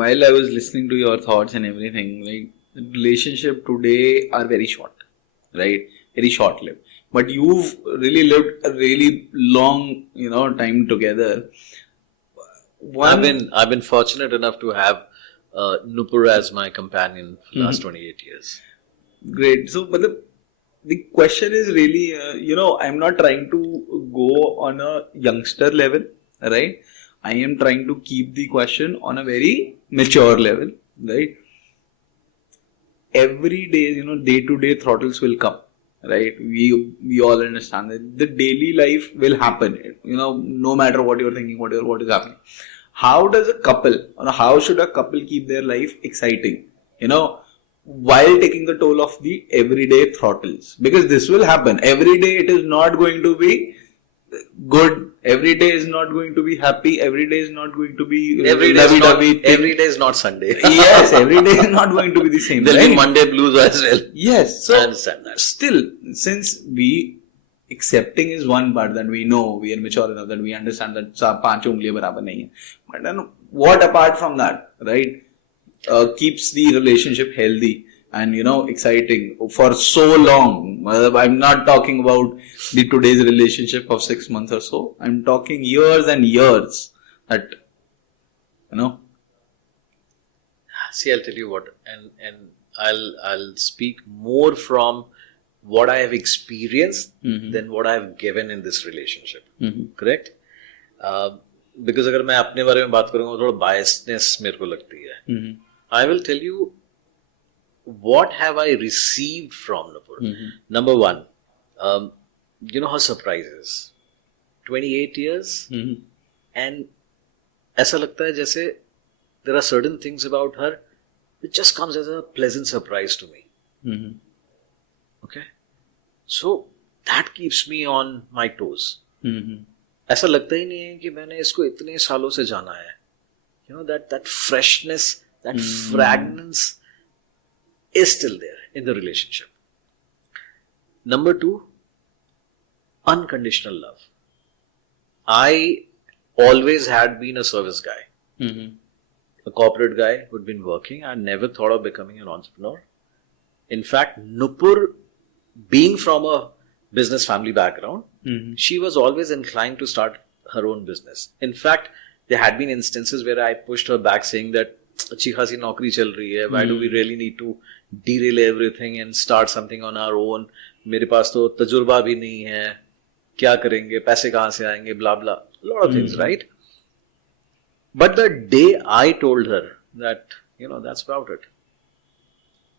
while I was listening to your thoughts and everything, like, relationship today are very short, right? Very short lived. But you've really lived a really long, time together. One, I've been fortunate enough to have Nupur as my companion for the last 28 years. great. So, but the question is really, I'm not trying to go on a youngster level, right? I am trying to keep the question on a very mature level, right? Every day, day to day throttles will come, right? We all understand that the daily life will happen, no matter what you're thinking, what is happening. How does a couple, or how should a couple keep their life exciting, while taking the toll of the everyday throttles? Because this will happen every day. It is not going to be good. Every day is not going to be happy. Every day is not going to be lovey-dovey thing. Every day is not Sunday. Yes, every day is not going to be the same. There'll right? be Monday blues as well. Yes, so I understand that. still, since we accepting is one part, that we know, we are mature enough that we understand that पांच उंगलियां बराबर नहीं है. But then what apart from that, right? Keeps the relationship healthy and exciting for so long. I'm not talking about the today's relationship of 6 months or so. I'm talking years and years. That See, I'll tell you what, and I'll speak more from what I have experienced than what I have given in this relationship. Correct? Because अगर मैं अपने बारे में बात करूँगा थोड़ा biasness मेरे को लगती है. I will tell you what have I received from Nupur. Number one, her surprises. 28 years, and ऐसा लगता है जैसे there are certain things about her which just comes as a pleasant surprise to me. Okay, so that keeps me on my toes. ऐसा लगता ही नहीं है कि मैंने इसको इतने सालों से जाना है. That freshness, that fragrance is still there in the relationship. Number two, unconditional love. I always had been a service guy, a corporate guy who'd been working. I never thought of becoming an entrepreneur. In fact, Nupur, being from a business family background, she was always inclined to start her own business. In fact, there had been instances where I pushed her back saying that अच्छी खासी नौकरी चल रही है, why do we really need to derail everything and start something on our own? मेरे पास तो तजुर्बा भी नहीं है, क्या करेंगे, पैसे कहाँ से आएंगे, blah blah, a lot of things, right? But the day I told her that, that's about it.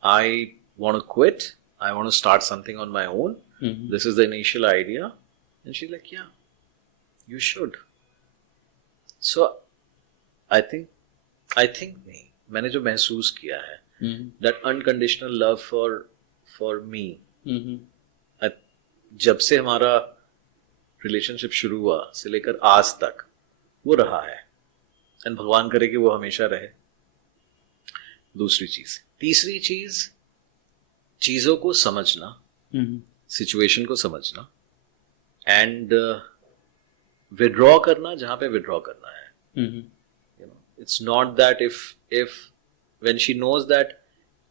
I want to quit. I want to start something on my own. This is the initial idea. And she's like, yeah, you should. So, I think मैंने जो महसूस किया है, that unconditional love for me, जब से हमारा relationship शुरू हुआ से लेकर आज तक वो रहा है, एंड भगवान करे कि वो हमेशा रहे. दूसरी चीज. तीसरी चीज, चीजों को समझना, सिचुएशन को समझना, एंड विड्रॉ करना जहां पे विड्रॉ करना है. It's not that if when she knows that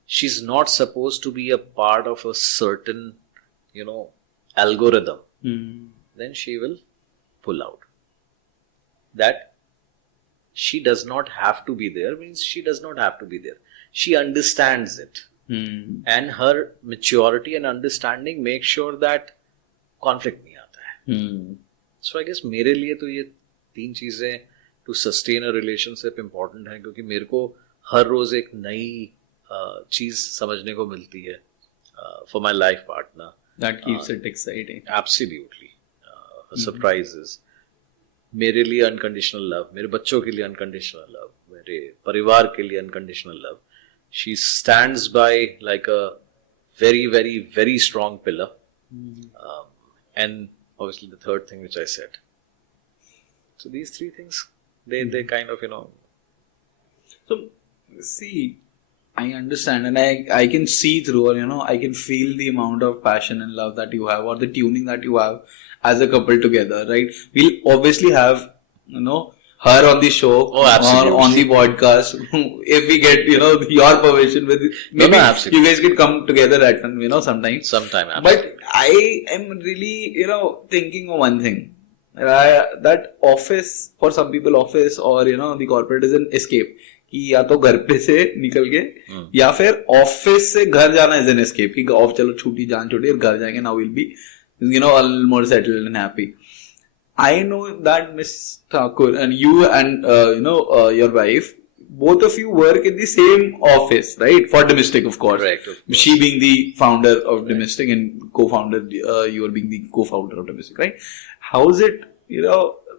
she's not supposed to be a part of a certain, algorithm, then she will pull out. That she does not have to be there means she does not have to be there. She understands it. And her maturity and understanding makes sure that conflict नहीं आता है. So I guess मेरे लिए तो ये तीन चीजें to sustain a relationship important है, क्योंकि मेरे को हर रोज एक नई चीज समझने को मिलती है for my life partner. That keeps it exciting. Absolutely. Surprises. मेरे लिए unconditional love, मेरे बच्चों के लिए unconditional love, मेरे परिवार के लिए unconditional love. She stands by like a very, very, very strong pillar. And obviously the third thing which I said. So these three things, they kind of, So, see, I understand and I can see through, or I can feel the amount of passion and love that you have, or the tuning that you have as a couple together, right? We'll obviously have, her on the show Oh, or absolutely. on the podcast if we get, your permission with maybe absolutely. you guys can come together at, sometime. Sometime, absolutely. But I am really, thinking of one thing. That office, for some people, office or, the corporate is an escape. कि या तो घर पे से निकल के या फिर ऑफिस से घर जाना इज एन एस्केप कि ऑफ चलो छुट्टी जान छुट्टी और घर जाएंगे now will be more settled and happy I know that Miss Thakur and you and your wife, both of you work in the same office, right? For Domestic, of course. Correct, of course. She being the founder of Domestic and co-founder, you are being the co-founder of Domestic, right? How's it,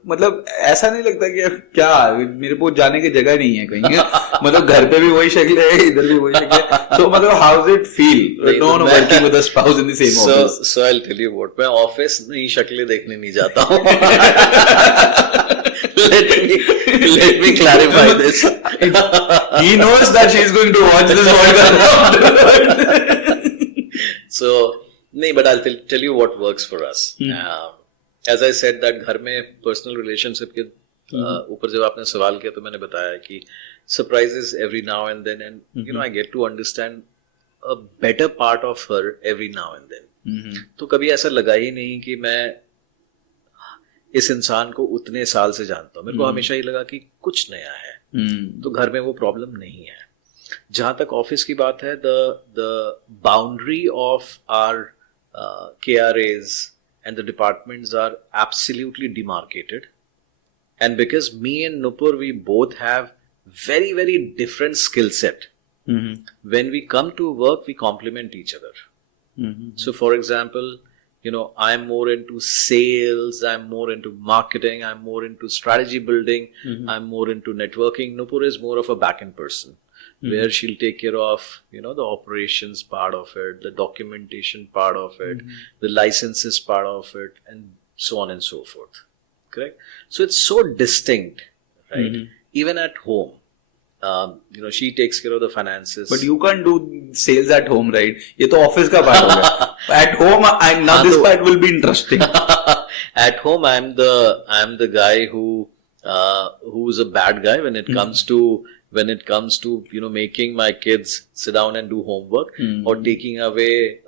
मतलब ऐसा नहीं लगता कि यार क्या मेरे को जाने की जगह नहीं है कहीं मतलब घर पे भी वही शक्ल है इधर भी वही शक्ल है so मतलब how's it feel working with a spouse in the same office? So I'll tell you what, मैं ऑफिस नई शक्लें देखने नहीं जाता हूँ. let me clarify this. He knows that she's going to watch this podcast. So नहीं, but I'll tell you what works for us. As I said that घर में personal relationship के ऊपर जब आपने सवाल किया तो मैंने बताया कि surprises every now and then and I get to understand a better part of her every now and then. तो कभी ऐसा लगा ही नहीं कि मैं इस इंसान को उतने साल से जानता हूँ. मेरे को हमेशा ही लगा कि कुछ नया है तो घर में वो प्रॉब्लम नहीं है. जहां तक ऑफिस की बात है the boundary of our KRAs and the departments are absolutely demarcated, and because me and Nupur we both have very very different skill set, when we come to work we complement each other. So for example, I'm more into sales, I'm more into marketing, I'm more into strategy building, I'm more into networking. Nupur is more of a back-end person, where she'll take care of, the operations part of it, the documentation part of it, the licenses part of it, and so on and so forth. Correct? So it's so distinct, right? Even at home, she takes care of the finances. But you can't do sales at home, right? ये तो office का part हो गया. At home, now this part will be interesting. At home, I'm the guy who's a bad guy when it comes to making my kids sit down and do homework, or taking away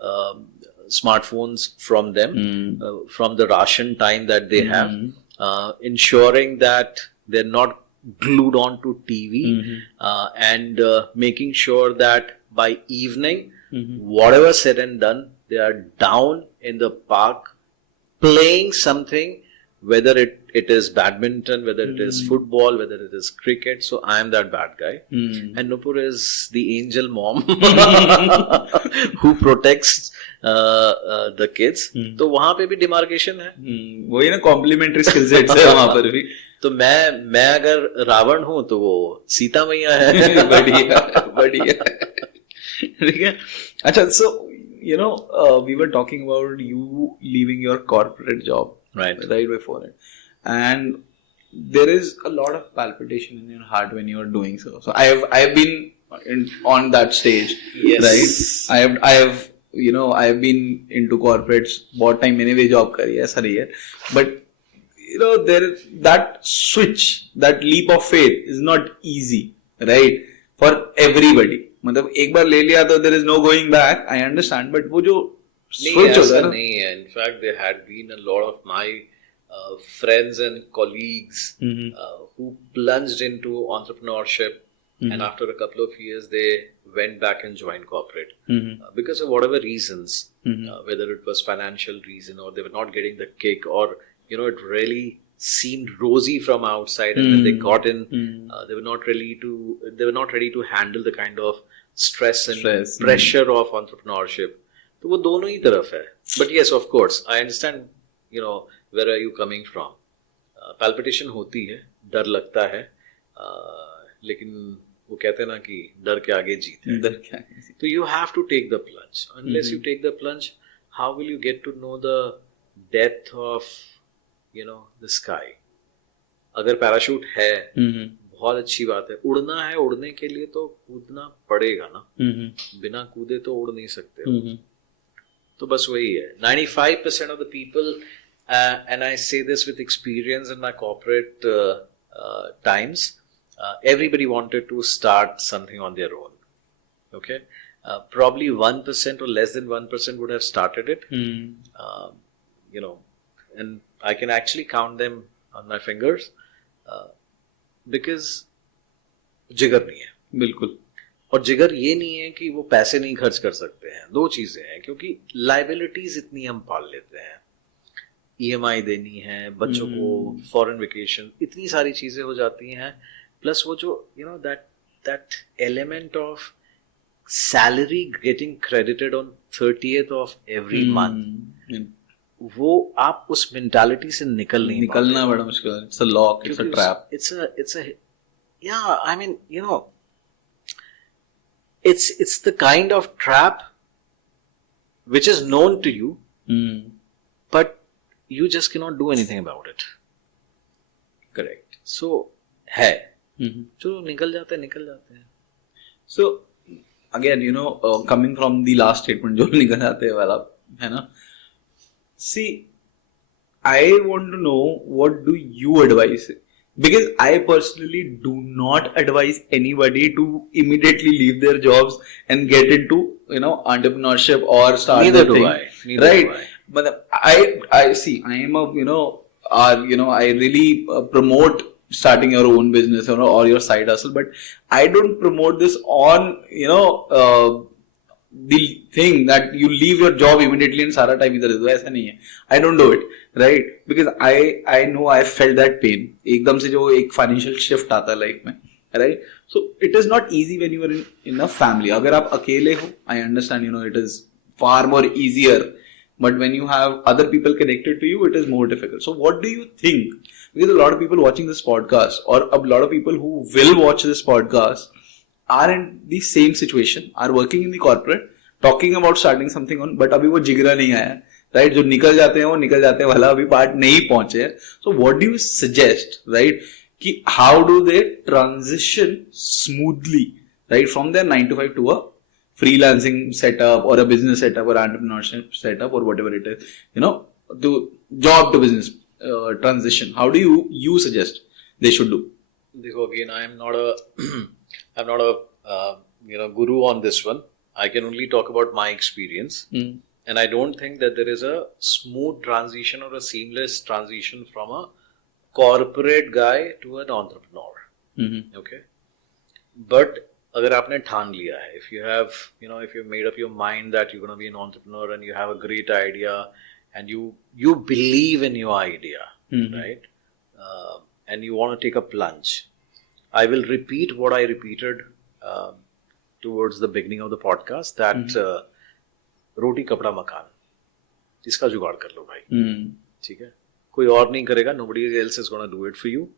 smartphones from them from the ration time that they have, ensuring that they're not glued on to TV, and making sure that by evening, whatever said and done, they are down in the park playing something, whether it is badminton, whether it is football, whether it is cricket. So I am that bad guy. And Nupur is the angel mom who protects the kids. तो वहाँ पे भी demarcation है. वही ना complementary skill sets है वहाँ पर भी. तो मैं अगर रावण हूँ तो वो सीता मैया है. बढ़िया. ठीक है. अच्छा, so we were talking about you leaving your corporate job right before it, and there is a lot of palpitation in your heart when you are doing so. So I've been on that stage. Yes. Right. I have been into corporates. बहुत time मैंने भी job करी है सारी है, but there that switch, that leap of faith is not easy, right, for everybody. मतलब एक बार ले लिया तो there is no going back. I understand, but वो जो switch होता है ना. नहीं है. In fact, there had been a lot of my friends and colleagues who plunged into entrepreneurship, and after a couple of years they went back and joined corporate because of whatever reasons, whether it was financial reason or they were not getting the kick, or it really seemed rosy from outside, and when they got in, they were not ready to handle the kind of stress and pressure of entrepreneurship. तो वो दोनों ही तरफ है. But yes, of course, I understand, where are you coming from. Palpitation होती है, डर लगता है, लेकिन वो कहते हैं ना कि डर के आगे जीत है. तो you have to take the plunge. Unless you take the plunge, how will you get to know the depth of the sky? अगर पैराशूट है, बहुत अच्छी बात है. उड़ना है, उड़ने के लिए तो कूदना पड़ेगा ना. बिना कूदे तो उड़ नहीं सकते हो. तो बस वही है. 95% of the people, and I say this with experience in my corporate times, everybody wanted to start something on their own. Okay, probably 1% or less than 1% would have started it. You know, and I can actually count them on my fingers, because जिगर नहीं है. बिल्कुल. और जिगर ये नहीं है कि वो पैसे नहीं खर्च कर सकते हैं. दो चीजें हैं, क्योंकि लाइबिलिटीज इतनी हम पाल लेते हैं. ईएमआई देनी है, बच्चों को फॉरेन वेकेशन, इतनी सारी चीजें हो जाती हैं. प्लस वो जो that element of salary getting credited on 30th of every month, वो आप उस मेंटालिटी से निकलना बड़ा मुश्किल है. It's a lock, it's a trap. it's a yeah, I mean, it's the kind of trap which is known to you, but you just cannot do anything about it. Correct. So है, चलो निकल जाते हैं. So again, coming from the last statement, जो निकल जाते हैं वाला है ना. See, I want to know, what do you advise? Because I personally do not advise anybody to immediately leave their jobs and get into entrepreneurship or start Neither their do thing. I. Right? But I see, I am I really promote starting your own business or your side hustle, but I don't promote this on the thing that you leave your job immediately and सारा time इधर दे. ऐसा नहीं है. I don't do it, right? Because I know I felt that pain. एकदम से जो एक financial shift आता है life में, right? So it is not easy when you are in a family. अगर आप अकेले हो, I understand, it is far more easier. But when you have other people connected to you, it is more difficult. So what do you think? Because a lot of people watching this podcast, or a lot of people who will watch this podcast, are in the same situation, are working in the corporate, talking about starting something on, but अभी वो जिगरा नहीं आया, right? जो निकल जाते हैं वो निकल जाते हैं वाला अभी पार्ट नहीं पहुंचे है. So what do you suggest, right? कि how do they transition smoothly, right, from their 9 to 5 to a freelancing setup or a business setup or entrepreneurship setup or whatever it is, to job to business transition? How do you suggest they should do? देखो, again, I'm not a guru on this one. I can only talk about my experience, and I don't think that there is a smooth transition or a seamless transition from a corporate guy to an entrepreneur. Okay, but अगर आपने ठान लिया है, if you've made up your mind that you're going to be an entrepreneur and you have a great idea and you believe in your idea, right? And you want to take a plunge. I will repeat what I repeated towards the beginning of the podcast, that रोटी कपड़ा मकान, इसका जुगाड़ कर लो भाई. ठीक है, कोई और नहीं करेगा. Nobody else is going to do it for you.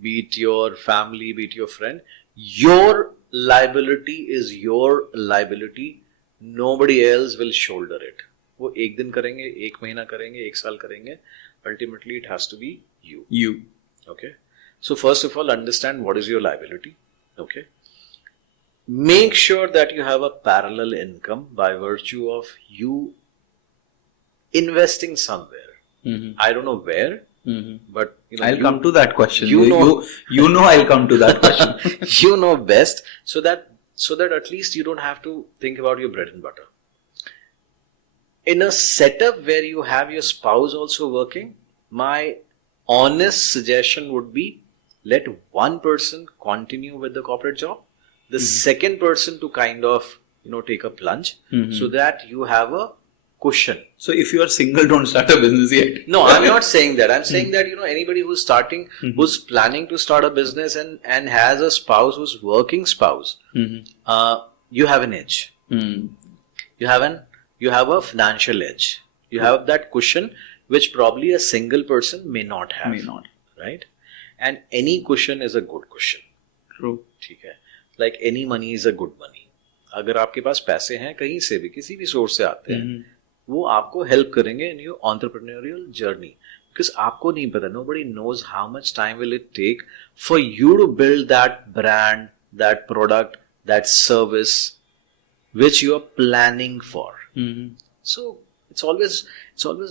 Be it your family, be it your friend. Your liability is your liability. Nobody else will shoulder it. वो एक दिन करेंगे, एक महीना करेंगे, एक साल करेंगे. Ultimately, it has to be you. Okay. So first of all, understand what is your liability. Okay. Make sure that you have a parallel income by virtue of you investing somewhere. I don't know where, but I'll come to that question. You know I'll come to that question. You know best, so that at least you don't have to think about your bread and butter. In a setup where you have your spouse also working, my honest suggestion would be, let one person continue with the corporate job, the second person to kind of take a plunge, so that you have a cushion. So if you are single, don't start a business yet. No, I'm not saying that. I'm saying that anybody who's starting, who's planning to start a business and has a spouse who's working spouse, you have an edge. You have a financial edge. You have that cushion which probably a single person may not have. Right? And any cushion is a good cushion. True. ठीक है. Like any money is a good money. अगर आपके पास पैसे हैं कहीं से भी, किसी भी सोर्स से आते हैं, वो आपको हेल्प करेंगे in your entrepreneurial journey. Because आपको नहीं पता, nobody knows how much time will it take for you to build that brand, that product, that service which you are planning for. So it's always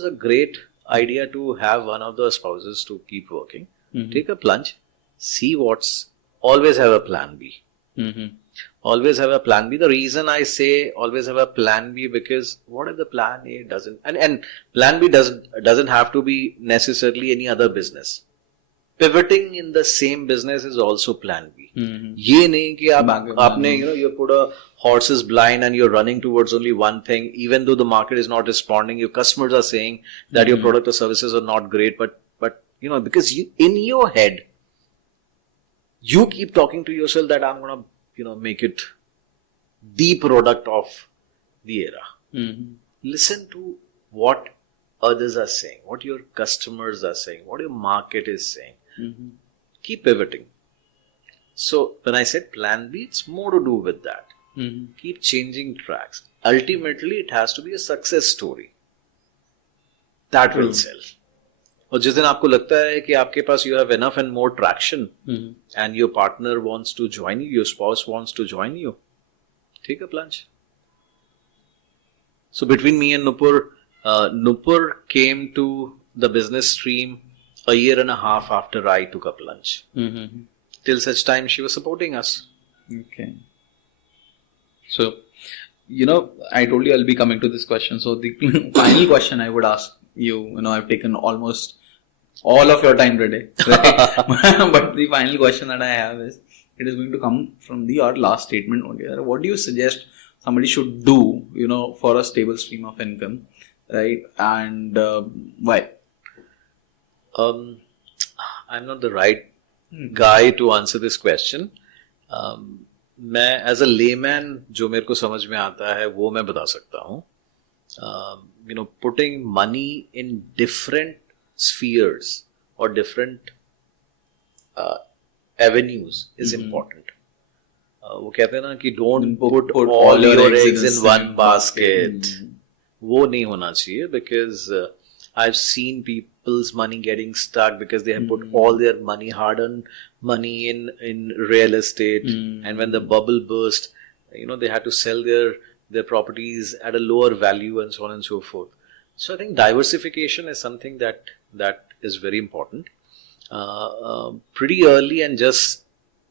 a great idea to have one of the spouses to keep working. Take a plunge, see what's. Always have a plan B. Always have a plan B. The reason I say always have a plan B, because what if the plan A doesn't, and plan B doesn't have to be necessarily any other business. Pivoting in the same business is also plan B. ये नहीं कि आपने you put a horses blind and you're running towards only one thing, even though the market is not responding. Your customers are saying that your product or services are not great, but because in your head you keep talking to yourself that I'm gonna make it the product of the era. Listen to what others are saying, what your customers are saying, what your market is saying. Keep pivoting. So when I said plan B, it's more to do with that. Keep changing tracks. Ultimately, it has to be a success story that will sell. और जिस दिन आपको लगता है कि आपके पास you have enough and more traction and your partner wants to join you, your spouse wants to join you, take a plunge. So between me and Nupur, Nupur came to the business stream a year and a half after I took a plunge. Till such time she was supporting us. Okay. So, I told you I'll be coming to this question. So the final question I would ask you, I've taken almost all of your time today, right? But the final question that I have is, it is going to come from our last statement only. What do you suggest somebody should do, for a stable stream of income, right? And why? I'm not the right guy to answer this question. मैं as a layman जो मेरे को समझ में आता है वो मैं बता सकता हूँ. Putting money in different spheres or different avenues is important. वो कहते हैं ना कि don't put all your eggs in one basket. वो नहीं होना चाहिए, because I've seen people's money getting stuck because they have put all their money, hard-earned money in real estate, and when the bubble burst, they had to sell their properties at a lower value and so on and so forth. So I think diversification is something that is very important. Pretty early, and just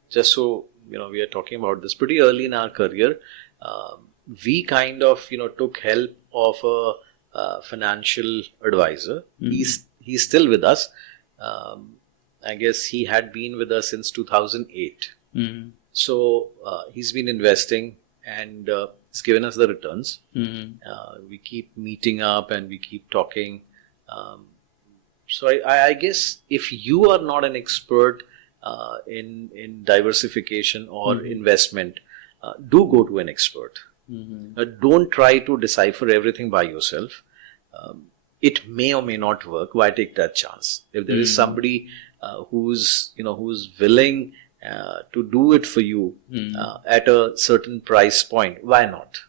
so we are talking about this, pretty early in our career, we kind of took help of a financial advisor. He's still with us. I guess he had been with us since 2008. So he's been investing and he's given us the returns. We keep meeting up and we keep talking. So I guess if you are not an expert in diversification or investment, do go to an expert. Don't try to decipher everything by yourself. It may or may not work. Why take that chance? If there is somebody who's willing to do it for you at a certain price point, why not?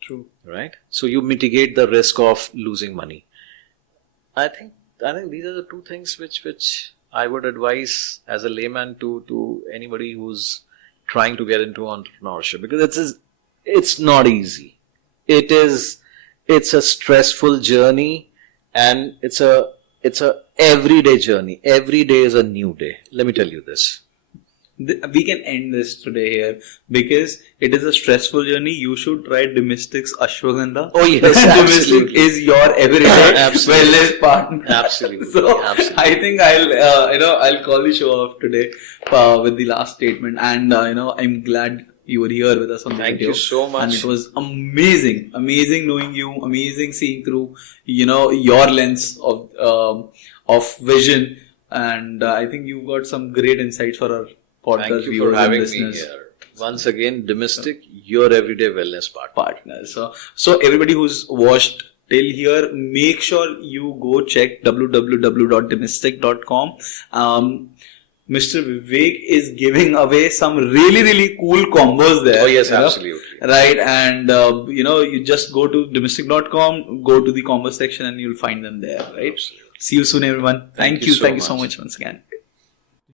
True. Right? So you mitigate the risk of losing money. I think these are the two things which I would advise as a layman to anybody who's trying to get into entrepreneurship, because it's not easy. It's a stressful journey, and it's a everyday journey. Every day is a new day. Let me tell you this. We can end this today here, because it is a stressful journey. You should try Domestic's Ashwagandha. Oh yes, Domestic is your everyday wellness partner. Absolutely. So absolutely. I think I'll call the show off today with the last statement, and I'm glad you were here with us on the video. Thank you so much. And it was amazing knowing you, amazing seeing through your lens of vision, and I think you've got some great insights for our podcast Thank you viewers for having and me listeners. here. Once again, Domestic, your everyday wellness partner. So everybody who's watched till here, make sure you go check www.domestic.com. Mr. Vivek is giving away some really, really cool combos there. Oh, yes, you know? absolutely. Right, and you just go to domestic.com, go to the combo section, and you'll find them there. Right. Absolutely. See you soon, everyone. Thank Thank you you. so Thank you so much. much once again.